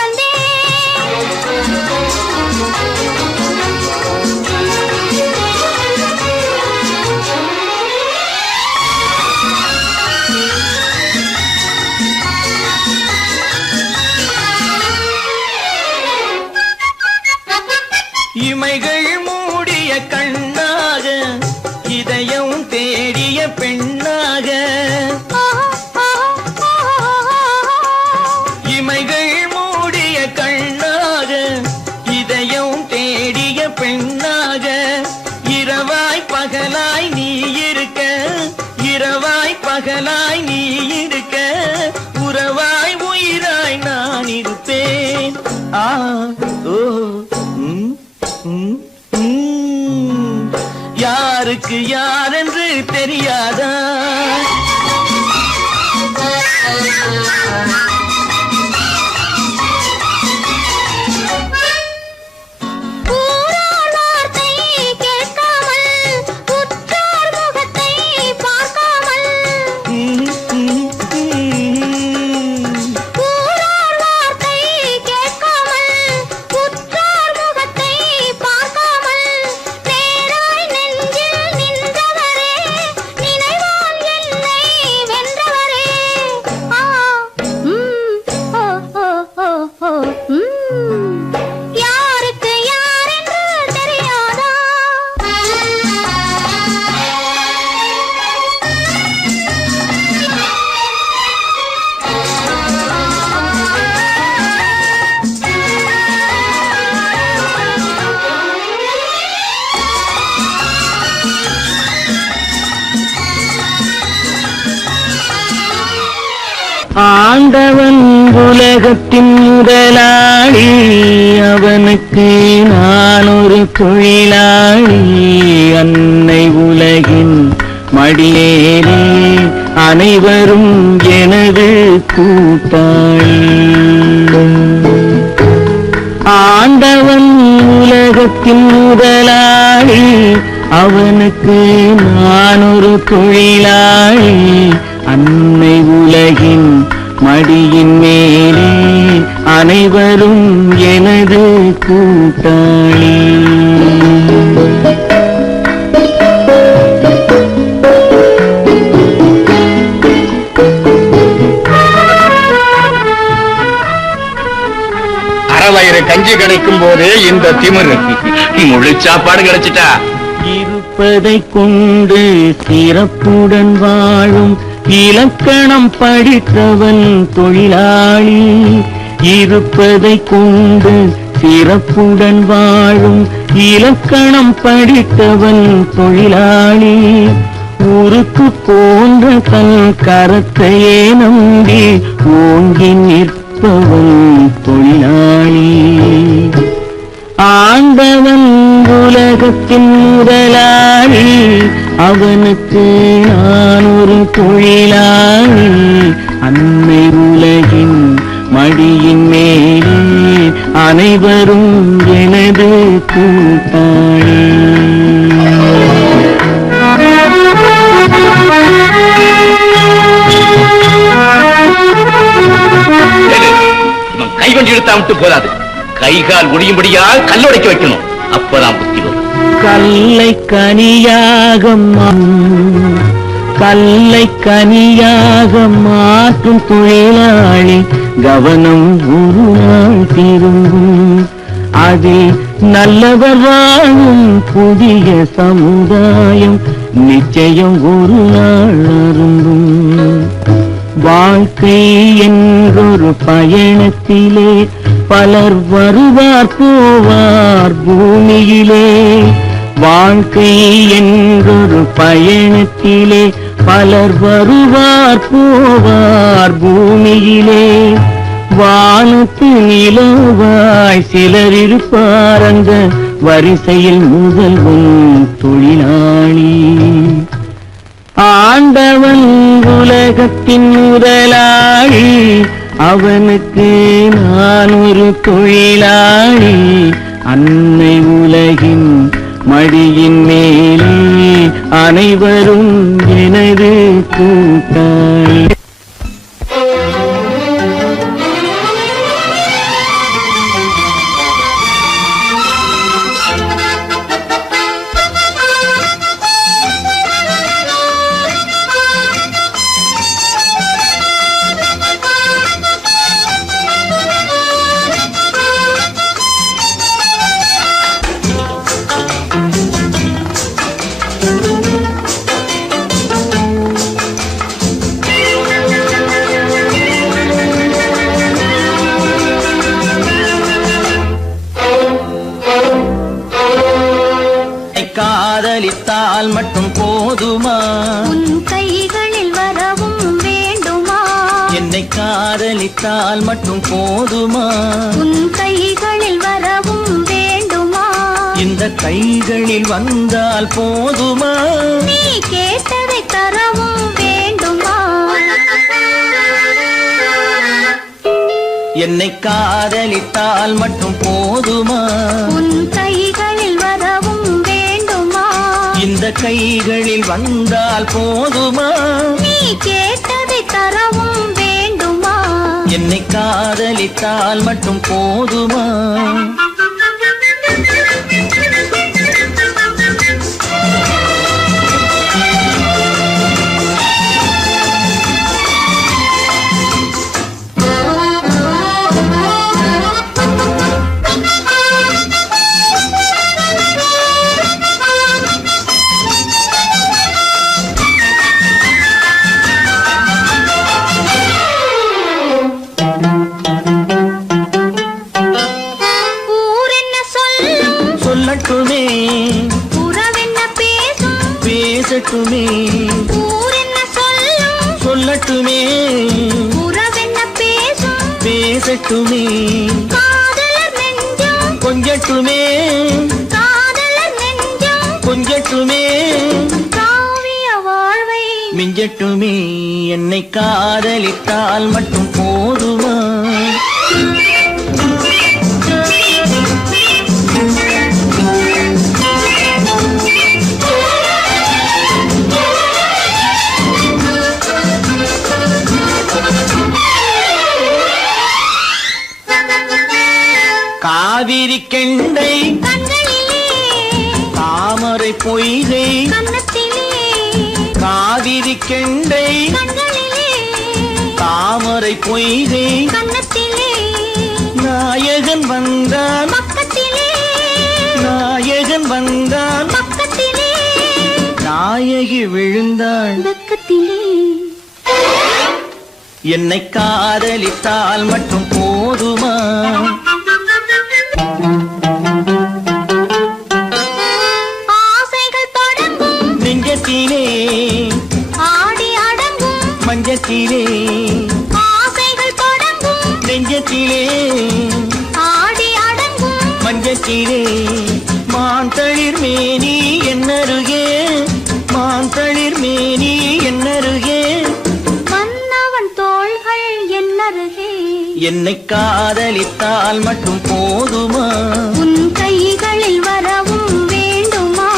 இமைகள் மூடிய கண்ணாக, இதயம் தேடிய பெண்ணாக. இமைகள் மூடிய கண்ணாக, இதயம் தேடிய பெண்ணாக. இரவாய் பகலாய் நீ இருக்க, இரவாய் பகலாய் நீ இருக்க, உறவாய் உயிராய் நான் இருப்பேன். ஆ ஓ யாருக்கு யார் என்று தெரியாதா? ஆண்டவன் உலகத்தின் முதலாளி, அவனுக்கு நான் ஒரு தொழிலாளி. அன்னை உலகின் மடியேறி அனைவரும் எனது கூட்டாளி. ஆண்டவன் உலகத்தின் முதலாளி, அவனுக்கு நான் ஒரு தொழிலாளி. அன்னை உலகின் மடியின் மேலே அனைவரும் எனது கூட்டாளி. அறவயிறு கஞ்சி கிடைக்கும் போதே இந்த திமிரு, முழு சாப்பாடு கிடைச்சிட்டா. இருப்பதை கொண்டு சிறப்புடன் வாழும் இலக்கணம் படித்தவன் தொழிலாளி. இருப்பதை கொண்டு சிறப்புடன் வாழும் இலக்கணம் படித்தவன் தொழிலாளி. ஊருக்கு போன்ற தன் கரத்தையே நம்பி ஓங்கி நிற்பவன் தொழிலாளி. ஆண்டவன் உலகத்தின் முதலாளி, அவனுக்கு நான் ஒரு தொழிலாளி. அன்னை உலகின் மடியின் மேலே அனைவரும் எனது கூட்டாளி. கை கொஞ்சம் இழுத்தா விட்டு போதாது, கைகால் முடியும்படியா கல்லுடைக்க வைக்கணும், அப்பதான் புத்தி வரும். கல்லை கனியாக கல்லை கனியாக மாற்றும் தொழிலாளி. கவனம் ஒரு நாள் திரும்பும், அதில் நல்லவர் வாழும் புதிய சமுதாயம் நிச்சயம் ஒரு நாள் அரும்பும். வாழ்க்கை என்றொரு பயணத்திலே பலர் வருவார் போவார் பூமியிலே. வாழ்க்கை என்றொரு பயணத்திலே பலர் வருவார் போவார் பூமியிலே. வானத்து நிலவாய் சிலர் இருப்பார் அந்த வரிசையில் முதல்வன் தொழிலாளி. ஆண்டவன் உலகத்தின் முதலாளி, அவனுக்கு நான் ஒரு தொழிலாளி. அன்னை உலகின் மடியின் மேலே அனைவரும் எனது கூட்டாளி. காதலித்தால் மட்டும் போதுமா? உன் கைகளில் வரவும் வேண்டுமா? என்னை காதலித்தால் மட்டும் போதுமா? உன் கைகளில் வரவும் வேண்டுமா? இந்த கைகளில் வந்தால் போதுமா? நீ கேட்டதை தரவும் வேண்டுமா? என்னை காதலித்தால் மட்டும் போதுமா? உன் கைகளில் வரவும் வேண்டுமா? இந்த கைகளில் வந்தால் போதுமா? நீ கேட்டதை தரவும் வேண்டுமா? என்னை காதலித்தால் மட்டும் போதுமா? சொல்லட்டுமே உறவென்ன பேசும் பேசட்டுமே. ஊரென்ன சொல்லும் சொல்லட்டுமே உறவென்ன பேசும் பேசட்டுமே. காதலர் நெஞ்சம் கொஞ்சட்டுமே காதலர் நெஞ்சம் கொஞ்சட்டுமே. காவிய வாழ்வை மிஞ்சட்டுமே. என்னை காதலித்தால் மட்டும் போதுமா? காவிரி கெண்டை கண்களிலே தாமரை பொய்கை கன்னத்திலே காவிரி கெண்டை கண்களிலே தாமரை பொய்கை கன்னத்திலே நாயகன் வந்தான் பக்கத்திலே நாயகன் வந்தான் பக்கத்திலே நாயகி விழுந்தாள் பக்கத்திலே. என்னை காதலித்தால் மட்டும் போதுமா? ஆசைகள் தொடங்கும் நெஞ்சத்திலே ஆடி அடங்கும் மஞ்சத்திலே. ஆசைகள் தொடங்கும் நெஞ்சத்திலே ஆடி அடங்கும் மஞ்சத்திலே. மாந்தளிர் மேனி என்னருகே மாந்தளிர் மேனி என்னருகே. மன்னவன் தோள்கள் என்னருகே. என்னை காதலித்தால் மட்டும் போதுமா? உன் கைகளில் வரவும் வேண்டுமா?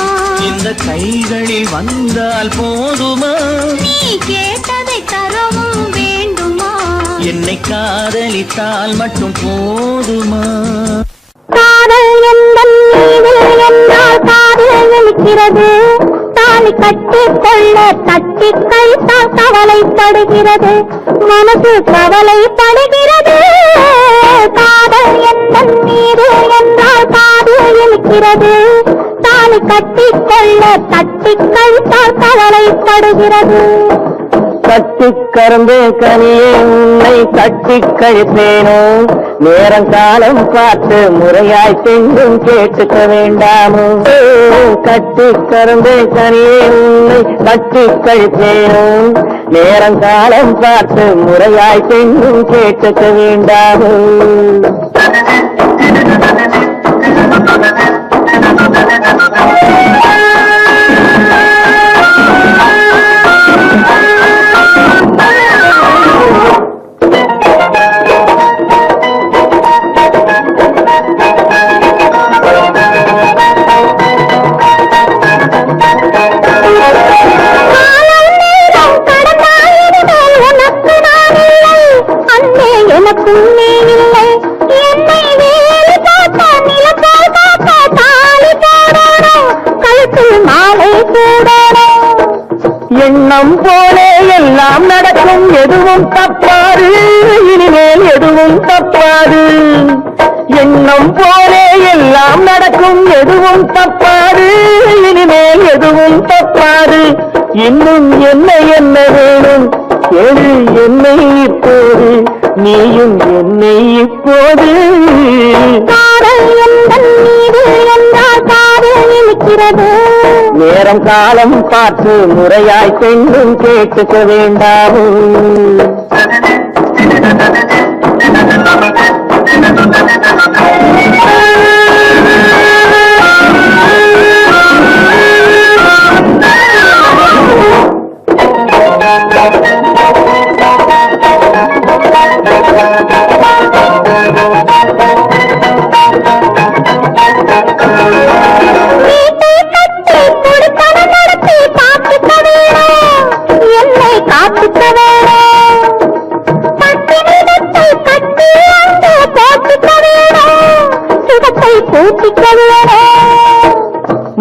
இந்த கைகளில் வந்தால் போதுமா? நீ கேட்டதை தரவும் வேண்டுமா? என்னை காதலித்தால் மட்டும் போதுமா? காதல் எந்தன் மீது என்னால் காதல் இருக்கிறது. தாலி கட்டிக் கொள்ள தட்டி கழித்தால் கவலைப்படுகிறது. மனசு கவலைப்படுகிறது. காதல் எந்தன் மீது என்னால் காதல் இருக்கிறது. தாலி கட்டிக் கொள்ள தட்டி கழித்தால் கவலைப்படுகிறது. கட்டிக் கரும்பே கனியே உன்னை கட்டிக் கழிப்பேனோ நேரம் காலம் பார்த்து முறையாய் செஞ்சும் கேட்டுக்க வேண்டாமோ கட்டி கரும்பே கனியே உன்னை கட்டி கழிப்பேனும் நேரம் காலம் பார்த்து முறையாய் செஞ்சும் கேட்டுக்க வேண்டாமோ எண்ணம் போலே எல்லாம் நடக்கும் எதுவும் தப்பாது இனிமேல் எதுவும் தப்பாது எண்ணம் போலே எல்லாம் நடக்கும் எதுவும் தப்பாது இனிமேல் எதுவும் தப்பாது இன்னும் என்ன என்ன வேணும் கேளு என்னை இப்போது நீயும் என்னை இப்போது காதல் எந்தன் மீது என்றால் காதல் இருக்கிறது நேரம் காலம் பார்த்து முறையாய் பெண்ணும் கேட்டுக்க வேண்டாமோ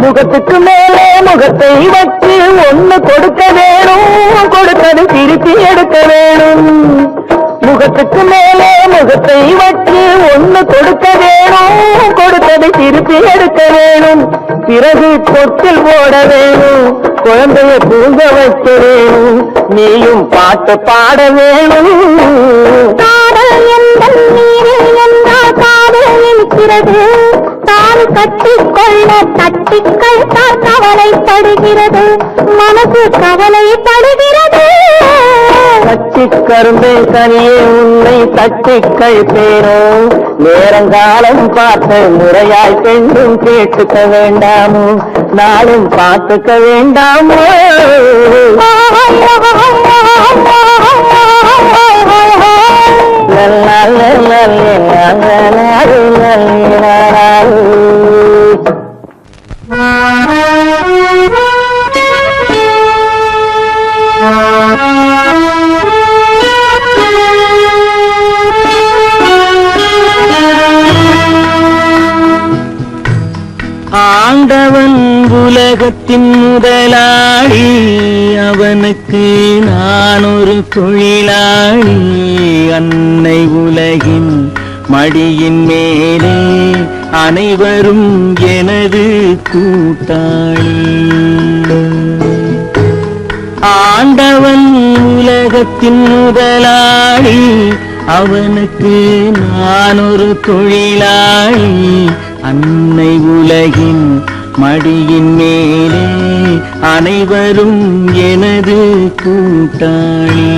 முகத்துக்கு மேலே முகத்தை வச்சு ஒண்ணு கொடுக்க வேணும் கொடுத்தது திருப்பி எடுக்க வேணும் முகத்துக்கு மேலே முகத்தை வச்சு ஒண்ணு கொடுக்க வேணும் கொடுத்ததை திருப்பி எடுக்க வேணும் பிறகு தொட்டில் போட வேணும் குழந்தைய தூங்க வைக்க வேணும் நீயும் பாட்டு பாட வேணும் காதல் எந்தன் மீது என்றால் காதல் இருக்கிறது தான் கட்டிக்கொள்ள தட்டிக்கள் தான் கவலைப்படுகிறது மனசு கவலைப்படுகிறது கட்டி கரும்பே கனியே உன்னை தட்டி கழிப்பேனோ நேரங்காலம் பார்த்து முறையாய் பெண்ணும் கேட்டுக்க வேண்டாமோ நாளும் பார்த்துக்க வேண்டாமோ ஆண்டவன் உலகத்தின் முதலாளி அவனுக்கு நான் ஒரு தொழிலாளி அன்னை உலகின் மடியின் மேலே அனைவரும் எனது கூட்டாளி ஆண்டவன் உலகத்தின் முதலாளி அவனுக்கு நான் ஒரு தொழிலாளி அன்னை உலகின் மடியின் மேலே அனைவரும் எனது கூட்டாளி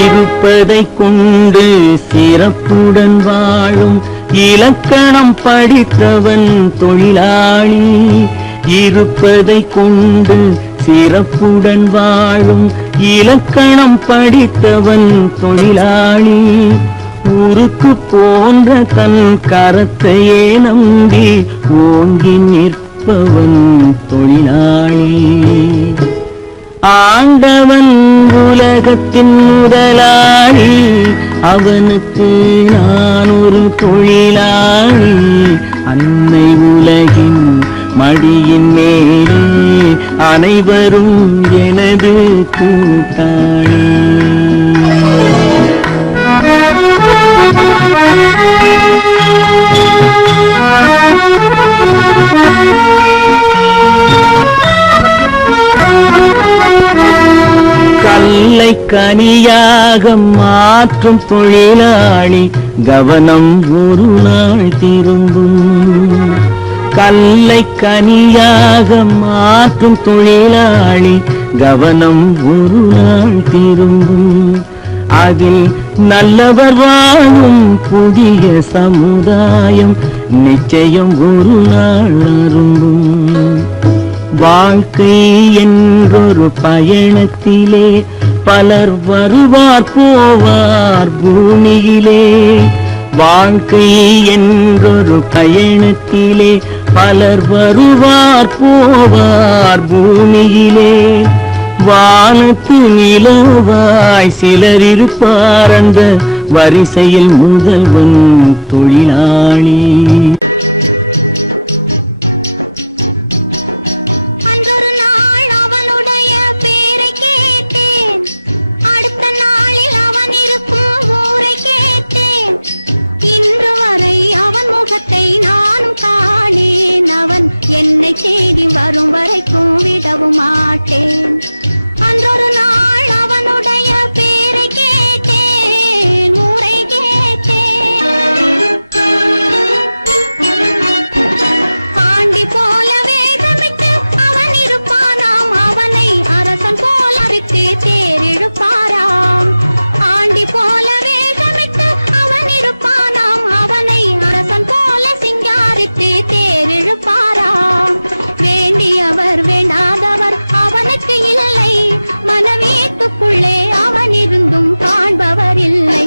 இருப்பதை கொண்டு சிறப்புடன் வாழும் இலக்கணம் படித்தவன் தொழிலாளி இருப்பதை கொண்டு சிறப்புடன் வாழும் இலக்கணம் படித்தவன் தொழிலாளி உருக்கு போன்ற தன் கரத்தையே நம்பி ஓங்கி நிற்பவன் தொழிலாளி ஆண்டவன் உலகத்தின் முதலாளி அவனுக்கு நான் ஒரு தொழிலாளி அன்னை உலகின் மடியின் மேலே அனைவரும் எனது கூட்டாளி கனியாக மாற்றும் தொழிலாளி கவனம் ஒரு நாள் திரும்பும். கல்லை கனியாக மாற்றும் தொழிலாளி கவனம் ஒரு நாள் திரும்பும். அதில் நல்லவர் வாழும் புதிய சமுதாயம் நிச்சயம் ஒரு நாள் அரும்பும். வாழ்க்கை என்றொரு பயணத்திலே பலர் வருவார் போவார் பூமியிலே. வாழ்க்கை என்றொரு பயணத்திலே பலர் வருவார் போவார் பூமியிலே. வானத்து நிலவாய் சிலர் இருப்பார் அந்த வரிசையில் முதல்வன் தொழிலாளி. என்னை தேடி வரும் வரைக்கும் விடவும் மாட்டேன். அன்றொரு நாள் அவனுடைய பேரை கேட்டேன், ஊரை கேட்டேன். ஆண்டி போல வேகமிட்டு அவன் இருப்பானாம், அவனை அரசன் போல விட்டு தேரிழுப்பாராம். ஆண்டி போல வேகமிட்டு அவன் இருப்பானாம், அவனை அரசன் போல சிங்காரித்து தேரிழுப்பாராம். வேண்டியவர் வேண்டாதவர் அவனுக்கு இல்லை, மனவீட்டுக்குள்ளே அவன் இருந்தும் காண்பவர் இல்லை.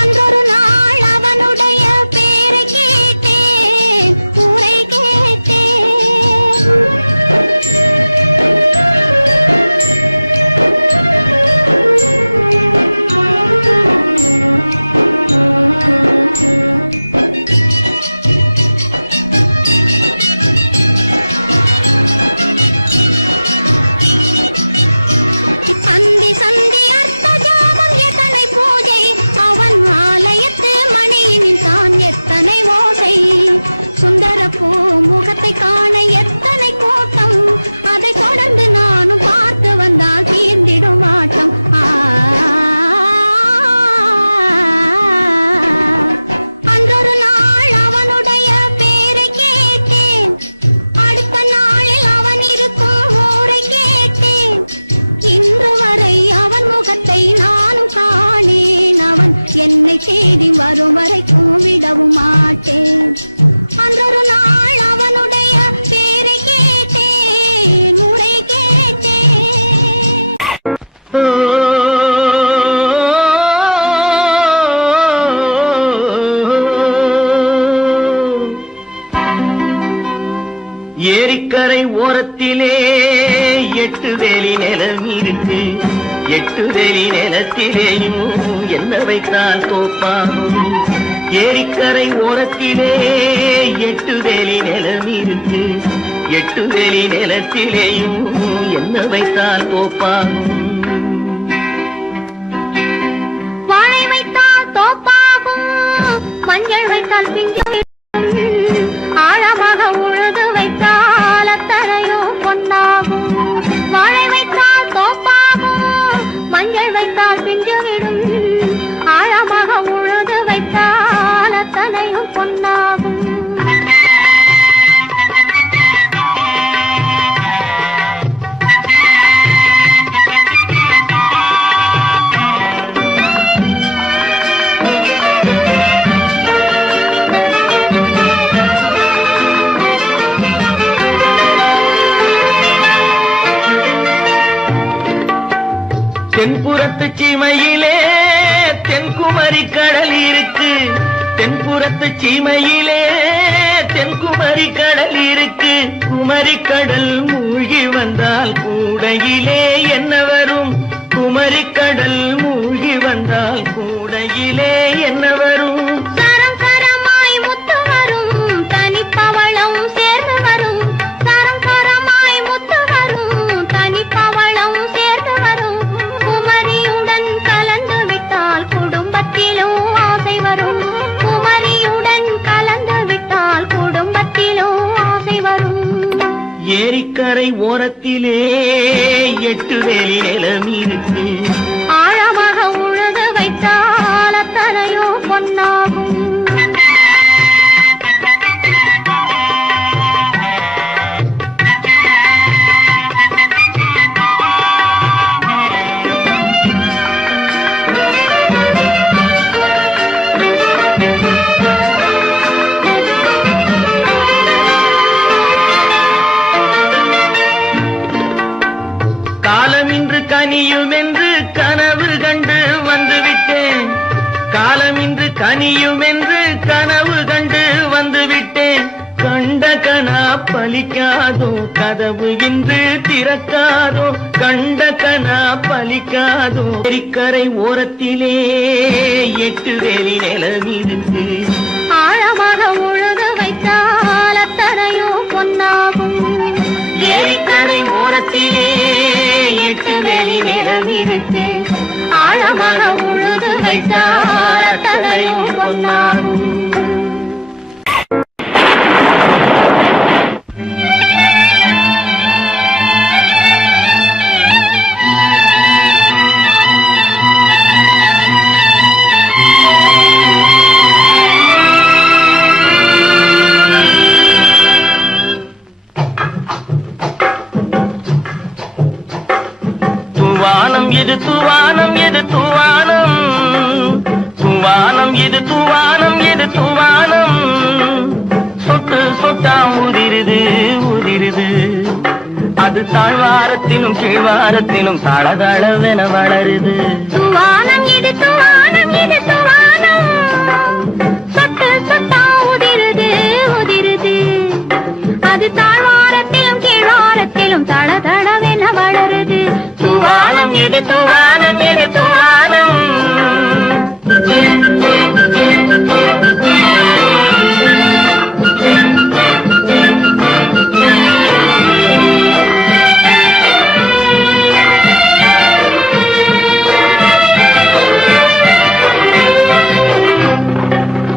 அன்றொரு நாள் அவனுடைய பேரை கேட்டேன், ஊரை கேட்டேன். முகத்தை காண எத்தனை கூட்டம், அதை தொடர்ந்து நானும் பார்த்து வந்தால் தீர்ந்திடும் ஆட்டம். அன்றொரு நாள் அவனுடைய பேரை கேட்டேன், அடுத்த நாளில் அவன் இருக்கும் ஊரை கேட்டேன். இன்று வரை அவன் முகத்தை நானும் காணேன், அவன் என்னை தேடி வரும் வரைக்கும் விடவும் மாட்டேன். அன்றொரு நாள் அவனுடைய பேரை கேட்டேன், ஊரை கேட்டேன். ஏரிக்கரை ஓரத்திலே 8 வேலி நிலம் இருக்கு. 8 வேலி நிலத்திலேயும் என்ன வைத்தால் தோப்பாகும். ஏரிக்கரை ஓரத்திலே 8 வேலி நிலம் இருக்கு. 8 வேலி நிலத்திலேயும் என்ன வைத்தால் தோப்பாகும். வாழை வைத்தால் தோப்பாகும், மஞ்சள் வைத்தால் பிஞ்சு, ஆழமாக உழுது வைத்தால் அத்தனையோ பொன்னாகும். வாழை வைத்தால் தோப்பாகும், மஞ்சள் வைத்தால் பிஞ்சு விடும், ஆழமாக உழுது வைத்தால் அத்தனையும் பொன்னாகும். தென்புறத்து சீமையிலே தென்குமரி கடல் இருக்கு. தென்புறத்து சீமையிலே தென்குமரி கடல் இருக்கு. குமரி கடல் மூழ்கி வந்தால் கூடையிலே என்ன வரும். குமரி கடல் மூழ்கி வந்தால் கூடையிலே என்ன வரும். சரம் சரமாய் முத்து வரும், தனிப்பவளம் சேர்ந்து வரும். சரம் சரமாய் முத்து வரும், தனிப்பவளம் சேர்ந்து வரும். குமரியுடன் கலந்து விட்டால் குடும்பத்திலும் ஆசை வரும். குமரியுடன் கலந்து விட்டால் குடும்பத்திலும் ஆசை வரும். ஏரிக்கரை ஏரிக்கரை ஓரத்திலே 8 வேலி நிலம் இருக்கு. ஆழமாக உழுது வைத்தால் அத்தனையோ பொன்னாகும். காலமின்று கனியும் என்று கனவு கண்டு வந்துவிட்டேன். காலமின்று கனியும் என்று கனவு கண்டு வந்துவிட்டேன். கண்ட கனா பலிக்காதோ கதவு இன்று திறக்காதோ. கண்ட கனா பலிக்காதோ. ஏரிக்கரை ஓரத்திலே 8 வேலி நிலம் இருக்கு. ஆழமாக உழுது வைத்தால் அத்தனையோ பொன்னாகும். ஏரிக்கரை ஓரத்திலே 8 வேலி நிலம் இருக்கு. ஆழமாக உழுது வைத்தால் அத்தனையோ பொன்னாகும். தூவானம் இது தூவானம் இது தூவானம். தூவானம் இது தூவானம் இது தூவானம். சொட்டு சொட்டா உதிருது உதிருது. அது தாழ்வாரத்திலும் கீழ்வாரத்திலும் தளதளவென வளருது. தூவானம் இது தூவானம் இது தூவானம். சொட்டு சொட்டா உதிருது உதிருது. அது தாழ்வாரத்திலும் கீழ்வாரத்திலும் தளதளவென வளருது. தூவானம் இது தூவானம் இது தூவானம்.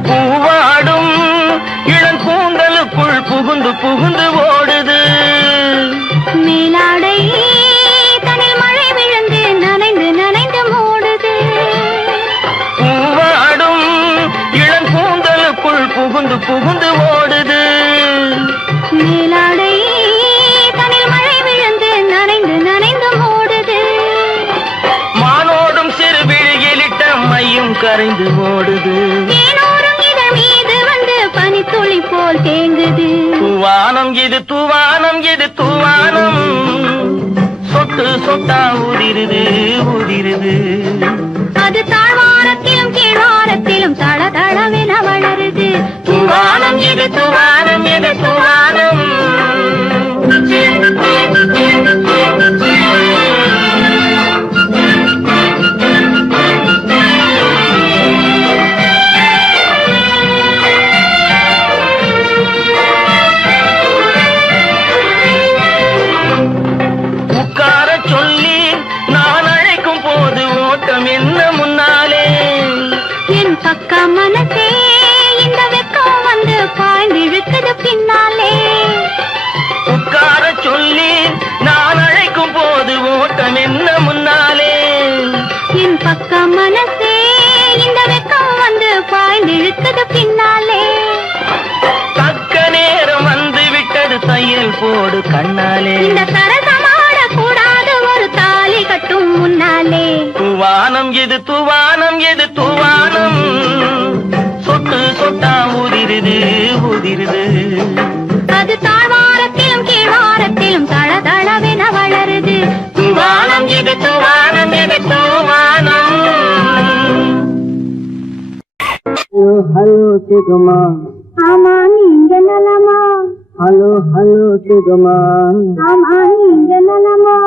பூவாடும் இளங்கூந்தலுக்குள் புகுந்து புகுந்து ஓடுது. மேலாடை தனில் மழை விழுந்து நனைந்து நனைந்து மூடுது. பூவாடும் இளங்கூந்தலுக்குள் புகுந்து புகுந்து ஓடுது. மேலாடை தனில் மழை விழுந்து நனைந்து நனைந்து மூடுது. மானோடும் சிறு விழியிலிட்ட மையும் கரைந்து ஓடுது. தேனோரும் இதழ் மீது வந்து பனித்துளி போல் தேங்குது. தூவானம் இது தூவானம் இது தூவானம். சொட்டு சொட்டா உதிருது உதிருது. அது தாழ்வாரத்திலும் கீழ்வாரத்திலும் தளதளவென வளருது. தூவானம் இது தூவானம் இது தூவானம். உட்கார சொல்லி நான் அழைக்கும் போது ஓட்டம் என்ன முன்னாலே. என் பக்க மனசே இந்த வெக்கம் வந்து பாய்ந்து இழுக்குது பின்னாலே. உட்கார சொல்லி நான் அழைக்கும் போது ஓட்டம் என்ன முன்னாலே. என் பக்க மனசே இந்த வெக்கம் வந்து பாய்ந்து இழுக்குது பின்னாலே. தக்க நேரம் வந்து விட்டது தையல் போடு கண்ணாலே. இந்த சரசமாட கூடாது ஒரு தாலி கட்டும் முன்னாலே. தூவானம் இது தூவானம் இது தூவானம். சொட்டு சொட்டா உதிருது உதிருது. அது தாழ்வாரத்திலும் கீழ்வாரத்திலும் தளதளவென வளருது. தூவானம் இது தூவானம் இது தூவானம். ஹலோ சிகுமா. ஆமா நீங்க நலமா? ஹலோ ஹலோ சிகுமா. ஆமா நீங்க நலமா?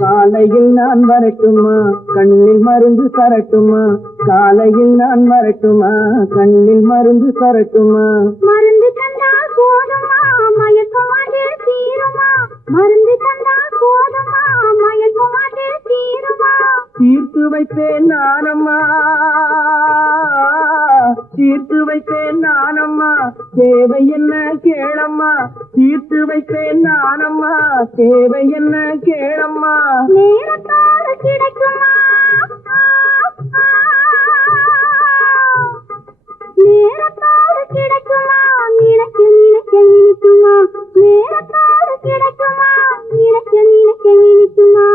காலை காலையில் நான் வரட்டுமா கண்ணில் மருந்து தரட்டுமா காலையில் நான் வரட்டுமா கண்ணில் மருந்து தரட்டுமா மருந்து தந்தால் போதுமா மயக்கம் அது தீருமா மருந்து தந்தால் போதுமா மயக்கம் அது தீருமா தீர்த்து வைப்பேன் நானம்மா தீர்த்து வைப்பேன் நானம்மா தேவை என்ன கேளம்மா தீர்த்து வைப்பேன் நானம்மா தேவை என்ன கேளம்மா நேரத்தோடு கிடைக்குமா நேரத்தோடு கிடைக்குமா நினைக்க நினைக்க இனிக்குமா நேரத்தோடு கிடைக்குமா நினைக்க நினைக்க இனிக்குமா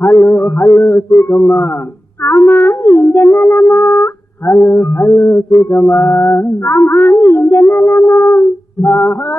ஹலோ ஹலோ சுகமா ஆமா நீங்க நலமா ஹலோ ஹலோ சுகமா ஆமா நீங்க நலமா ஆஹா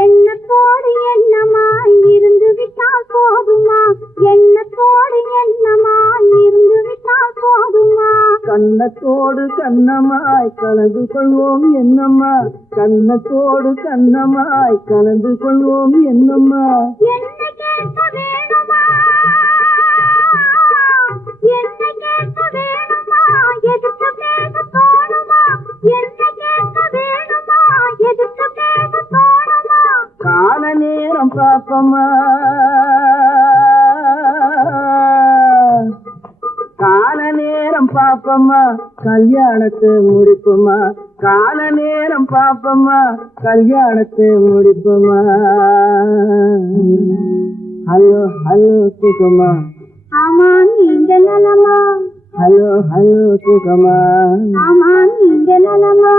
எண்ணத்தோடு எண்ணமாய் இருந்து விட்டால் போதுமா எண்ணத்தோடு எண்ணமாய் இருந்து விட்டால் போதுமா கண்ணத்தோடு கண்ணமாய் கலந்து கொள்வோம் என்னம்மா கண்ணத்தோடு கண்ணமாய் கலந்து கொள்வோம் என்னம்மா என்ன கேட்க வேணுமா என்ன கேட்க வேணுமா எதுக்கு பேச தோணுமா என்ன கேட்க வேணுமா எதுக்கு பேச தோணுமா கால நேரம் பாப்பமா கால நேரம் பாப்பமா கல்யாணத்தை முடிப்புமா கால நேரம் பாப்பமா கல்யாணத்தை முடிப்புமா ஹலோ ஹலோ சுகமா ஆமா நீங்க நலமா ஹலோ ஹலோ சுகமா ஆமா நீங்க நலமா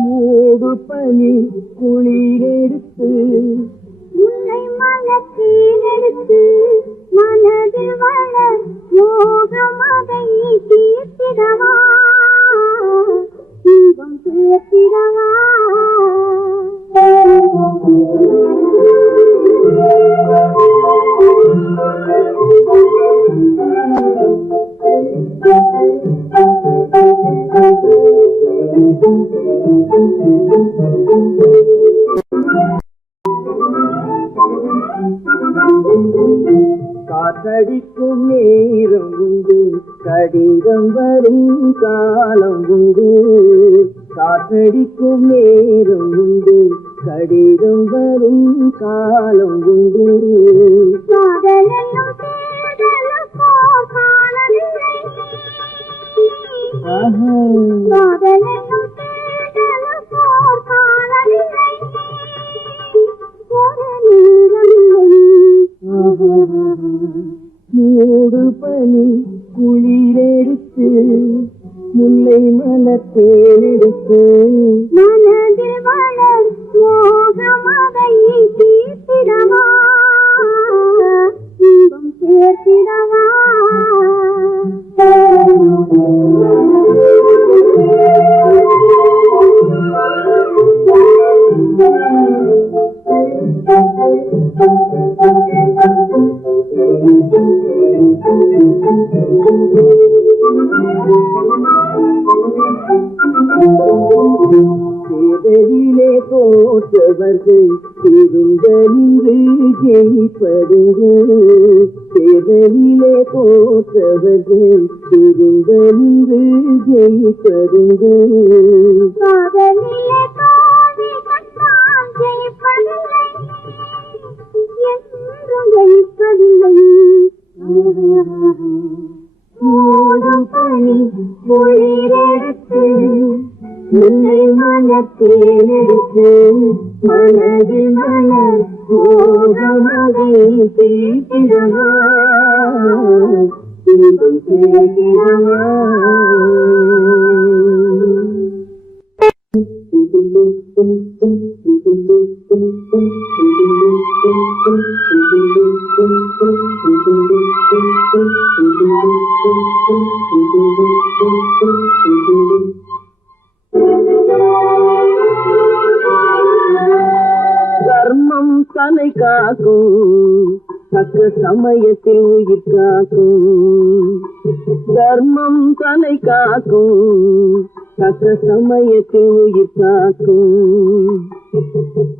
மூடு பனி குளிரெடுத்து உன்னை மனத்தில் எடுத்து மனதில் வளர் மோகமதை தீர்த்திடவா இன்பம் சேர்த்திடவா காத்தடிக்கும் நேரம் உண்டு கடிதம் வரும் காலம் உண்டு காத்தடிக்கும் நேரம் உண்டு கடிதம் வரும் காலம் உண்டு காதலென்னும் தேடலும் போர் காணவில்லை காதலென்னும் தேடலும் போர் காணவில்லை ஒரு நேரமில்லை மூடு பனி குளிரெடுத்து முல்லை மலர் தேனெடுத்து மனதில் வளர் மோகமதை தீர்த்திடவா இன்பம் சேர்த்திடவா தேவரிலே தோற்றவர்கள் திருந்த நின்று ஜெயிப்பதுங்கு தேவரிலே தோற்றவர்கள் திருந்த நின்று ஜெயிப்பதுங்கு காதலிலே தோல்வி கண்டால் ஜெயிப்பதில்லை என்றும் ஜெயிப்பதில்லை மூடும் பனி குளிரெடுத்து உன்னை மனத்தேனெடுத்து மனதில் மலர் பேசிடவா தர்மம் தலை காக்கும் தக்க சமயத்தில் உயிர் காக்கும் தர்மம் தலை காக்கும் தக்க சமயத்தில் உயிர் காக்கும்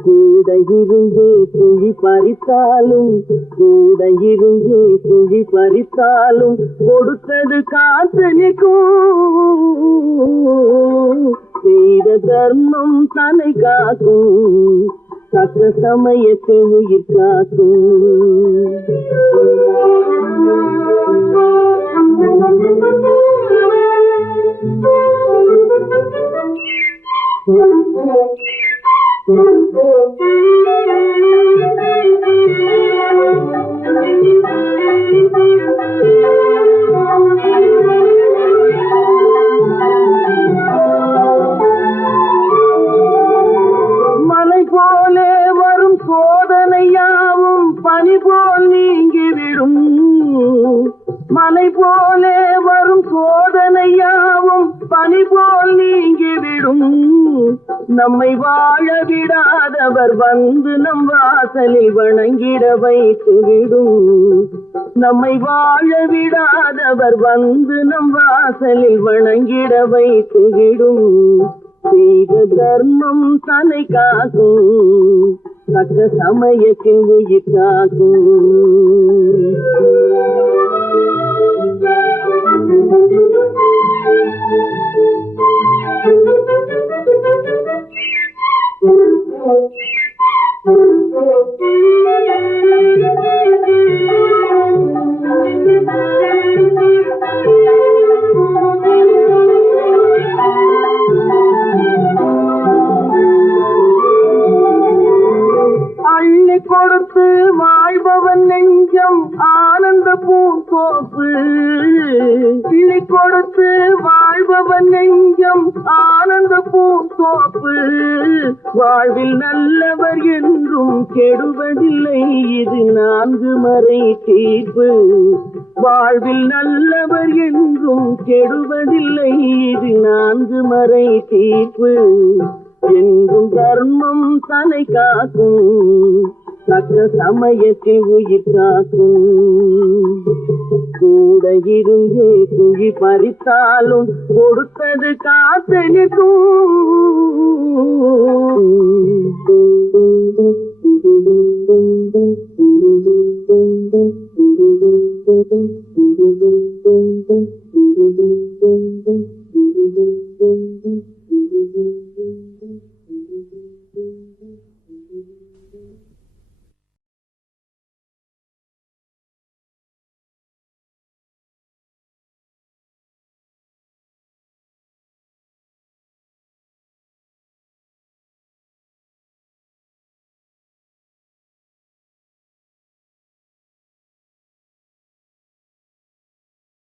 கூட இருந்தே குழி பறித்தாலும் கூட இருந்தே குழி பறித்தாலும் கொடுத்தது காத்து நிற்கும் செய்த தர்மம் தலை காக்கும் தக்க சமயத்தில் உயிர் காக்கும் மலை போலே வரும் சோதனையாவும் பனி போல் நீங்கிவிடும் மலை போலே வரும் சோதனையாவும் பனி போல் நீங்கிவிடும் நம்மை வாழ விடாதவர் வந்து நம் வாசலில் வணங்கிட வைத்துவிடும் நம்மை வாழ விடாதவர் வந்து நம் வாசலில் வணங்கிட வைத்துவிடும் செய்த தர்மம் தன்னை காக்கும் தக்க சமயத்தில் உயிர் காக்கும் அள்ளி கொடுத்து வாழ்பவன் நெஞ்சம் ஆனந்த பூந்தோப்பு கிள்ளி கொடுத்து வாழ்பவன் நெஞ்சம் ஆனந்த பூந்தோப்பு வாழ்வில் நல்லவர் என்றும் கெடுவதில்லை இது 4 மறை தீர்ப்பு வாழ்வில் நல்லவர் என்றும் கெடுவதில்லை இது 4 மறை தீர்ப்பு என்றும் தர்மம் தன்னை காக்கும் தக்க சமயத்தில் உயிர் காக்கும் கூட இருந்தே குழி பறித்தாலும் கொடுத்தது காத்து நிற்கும்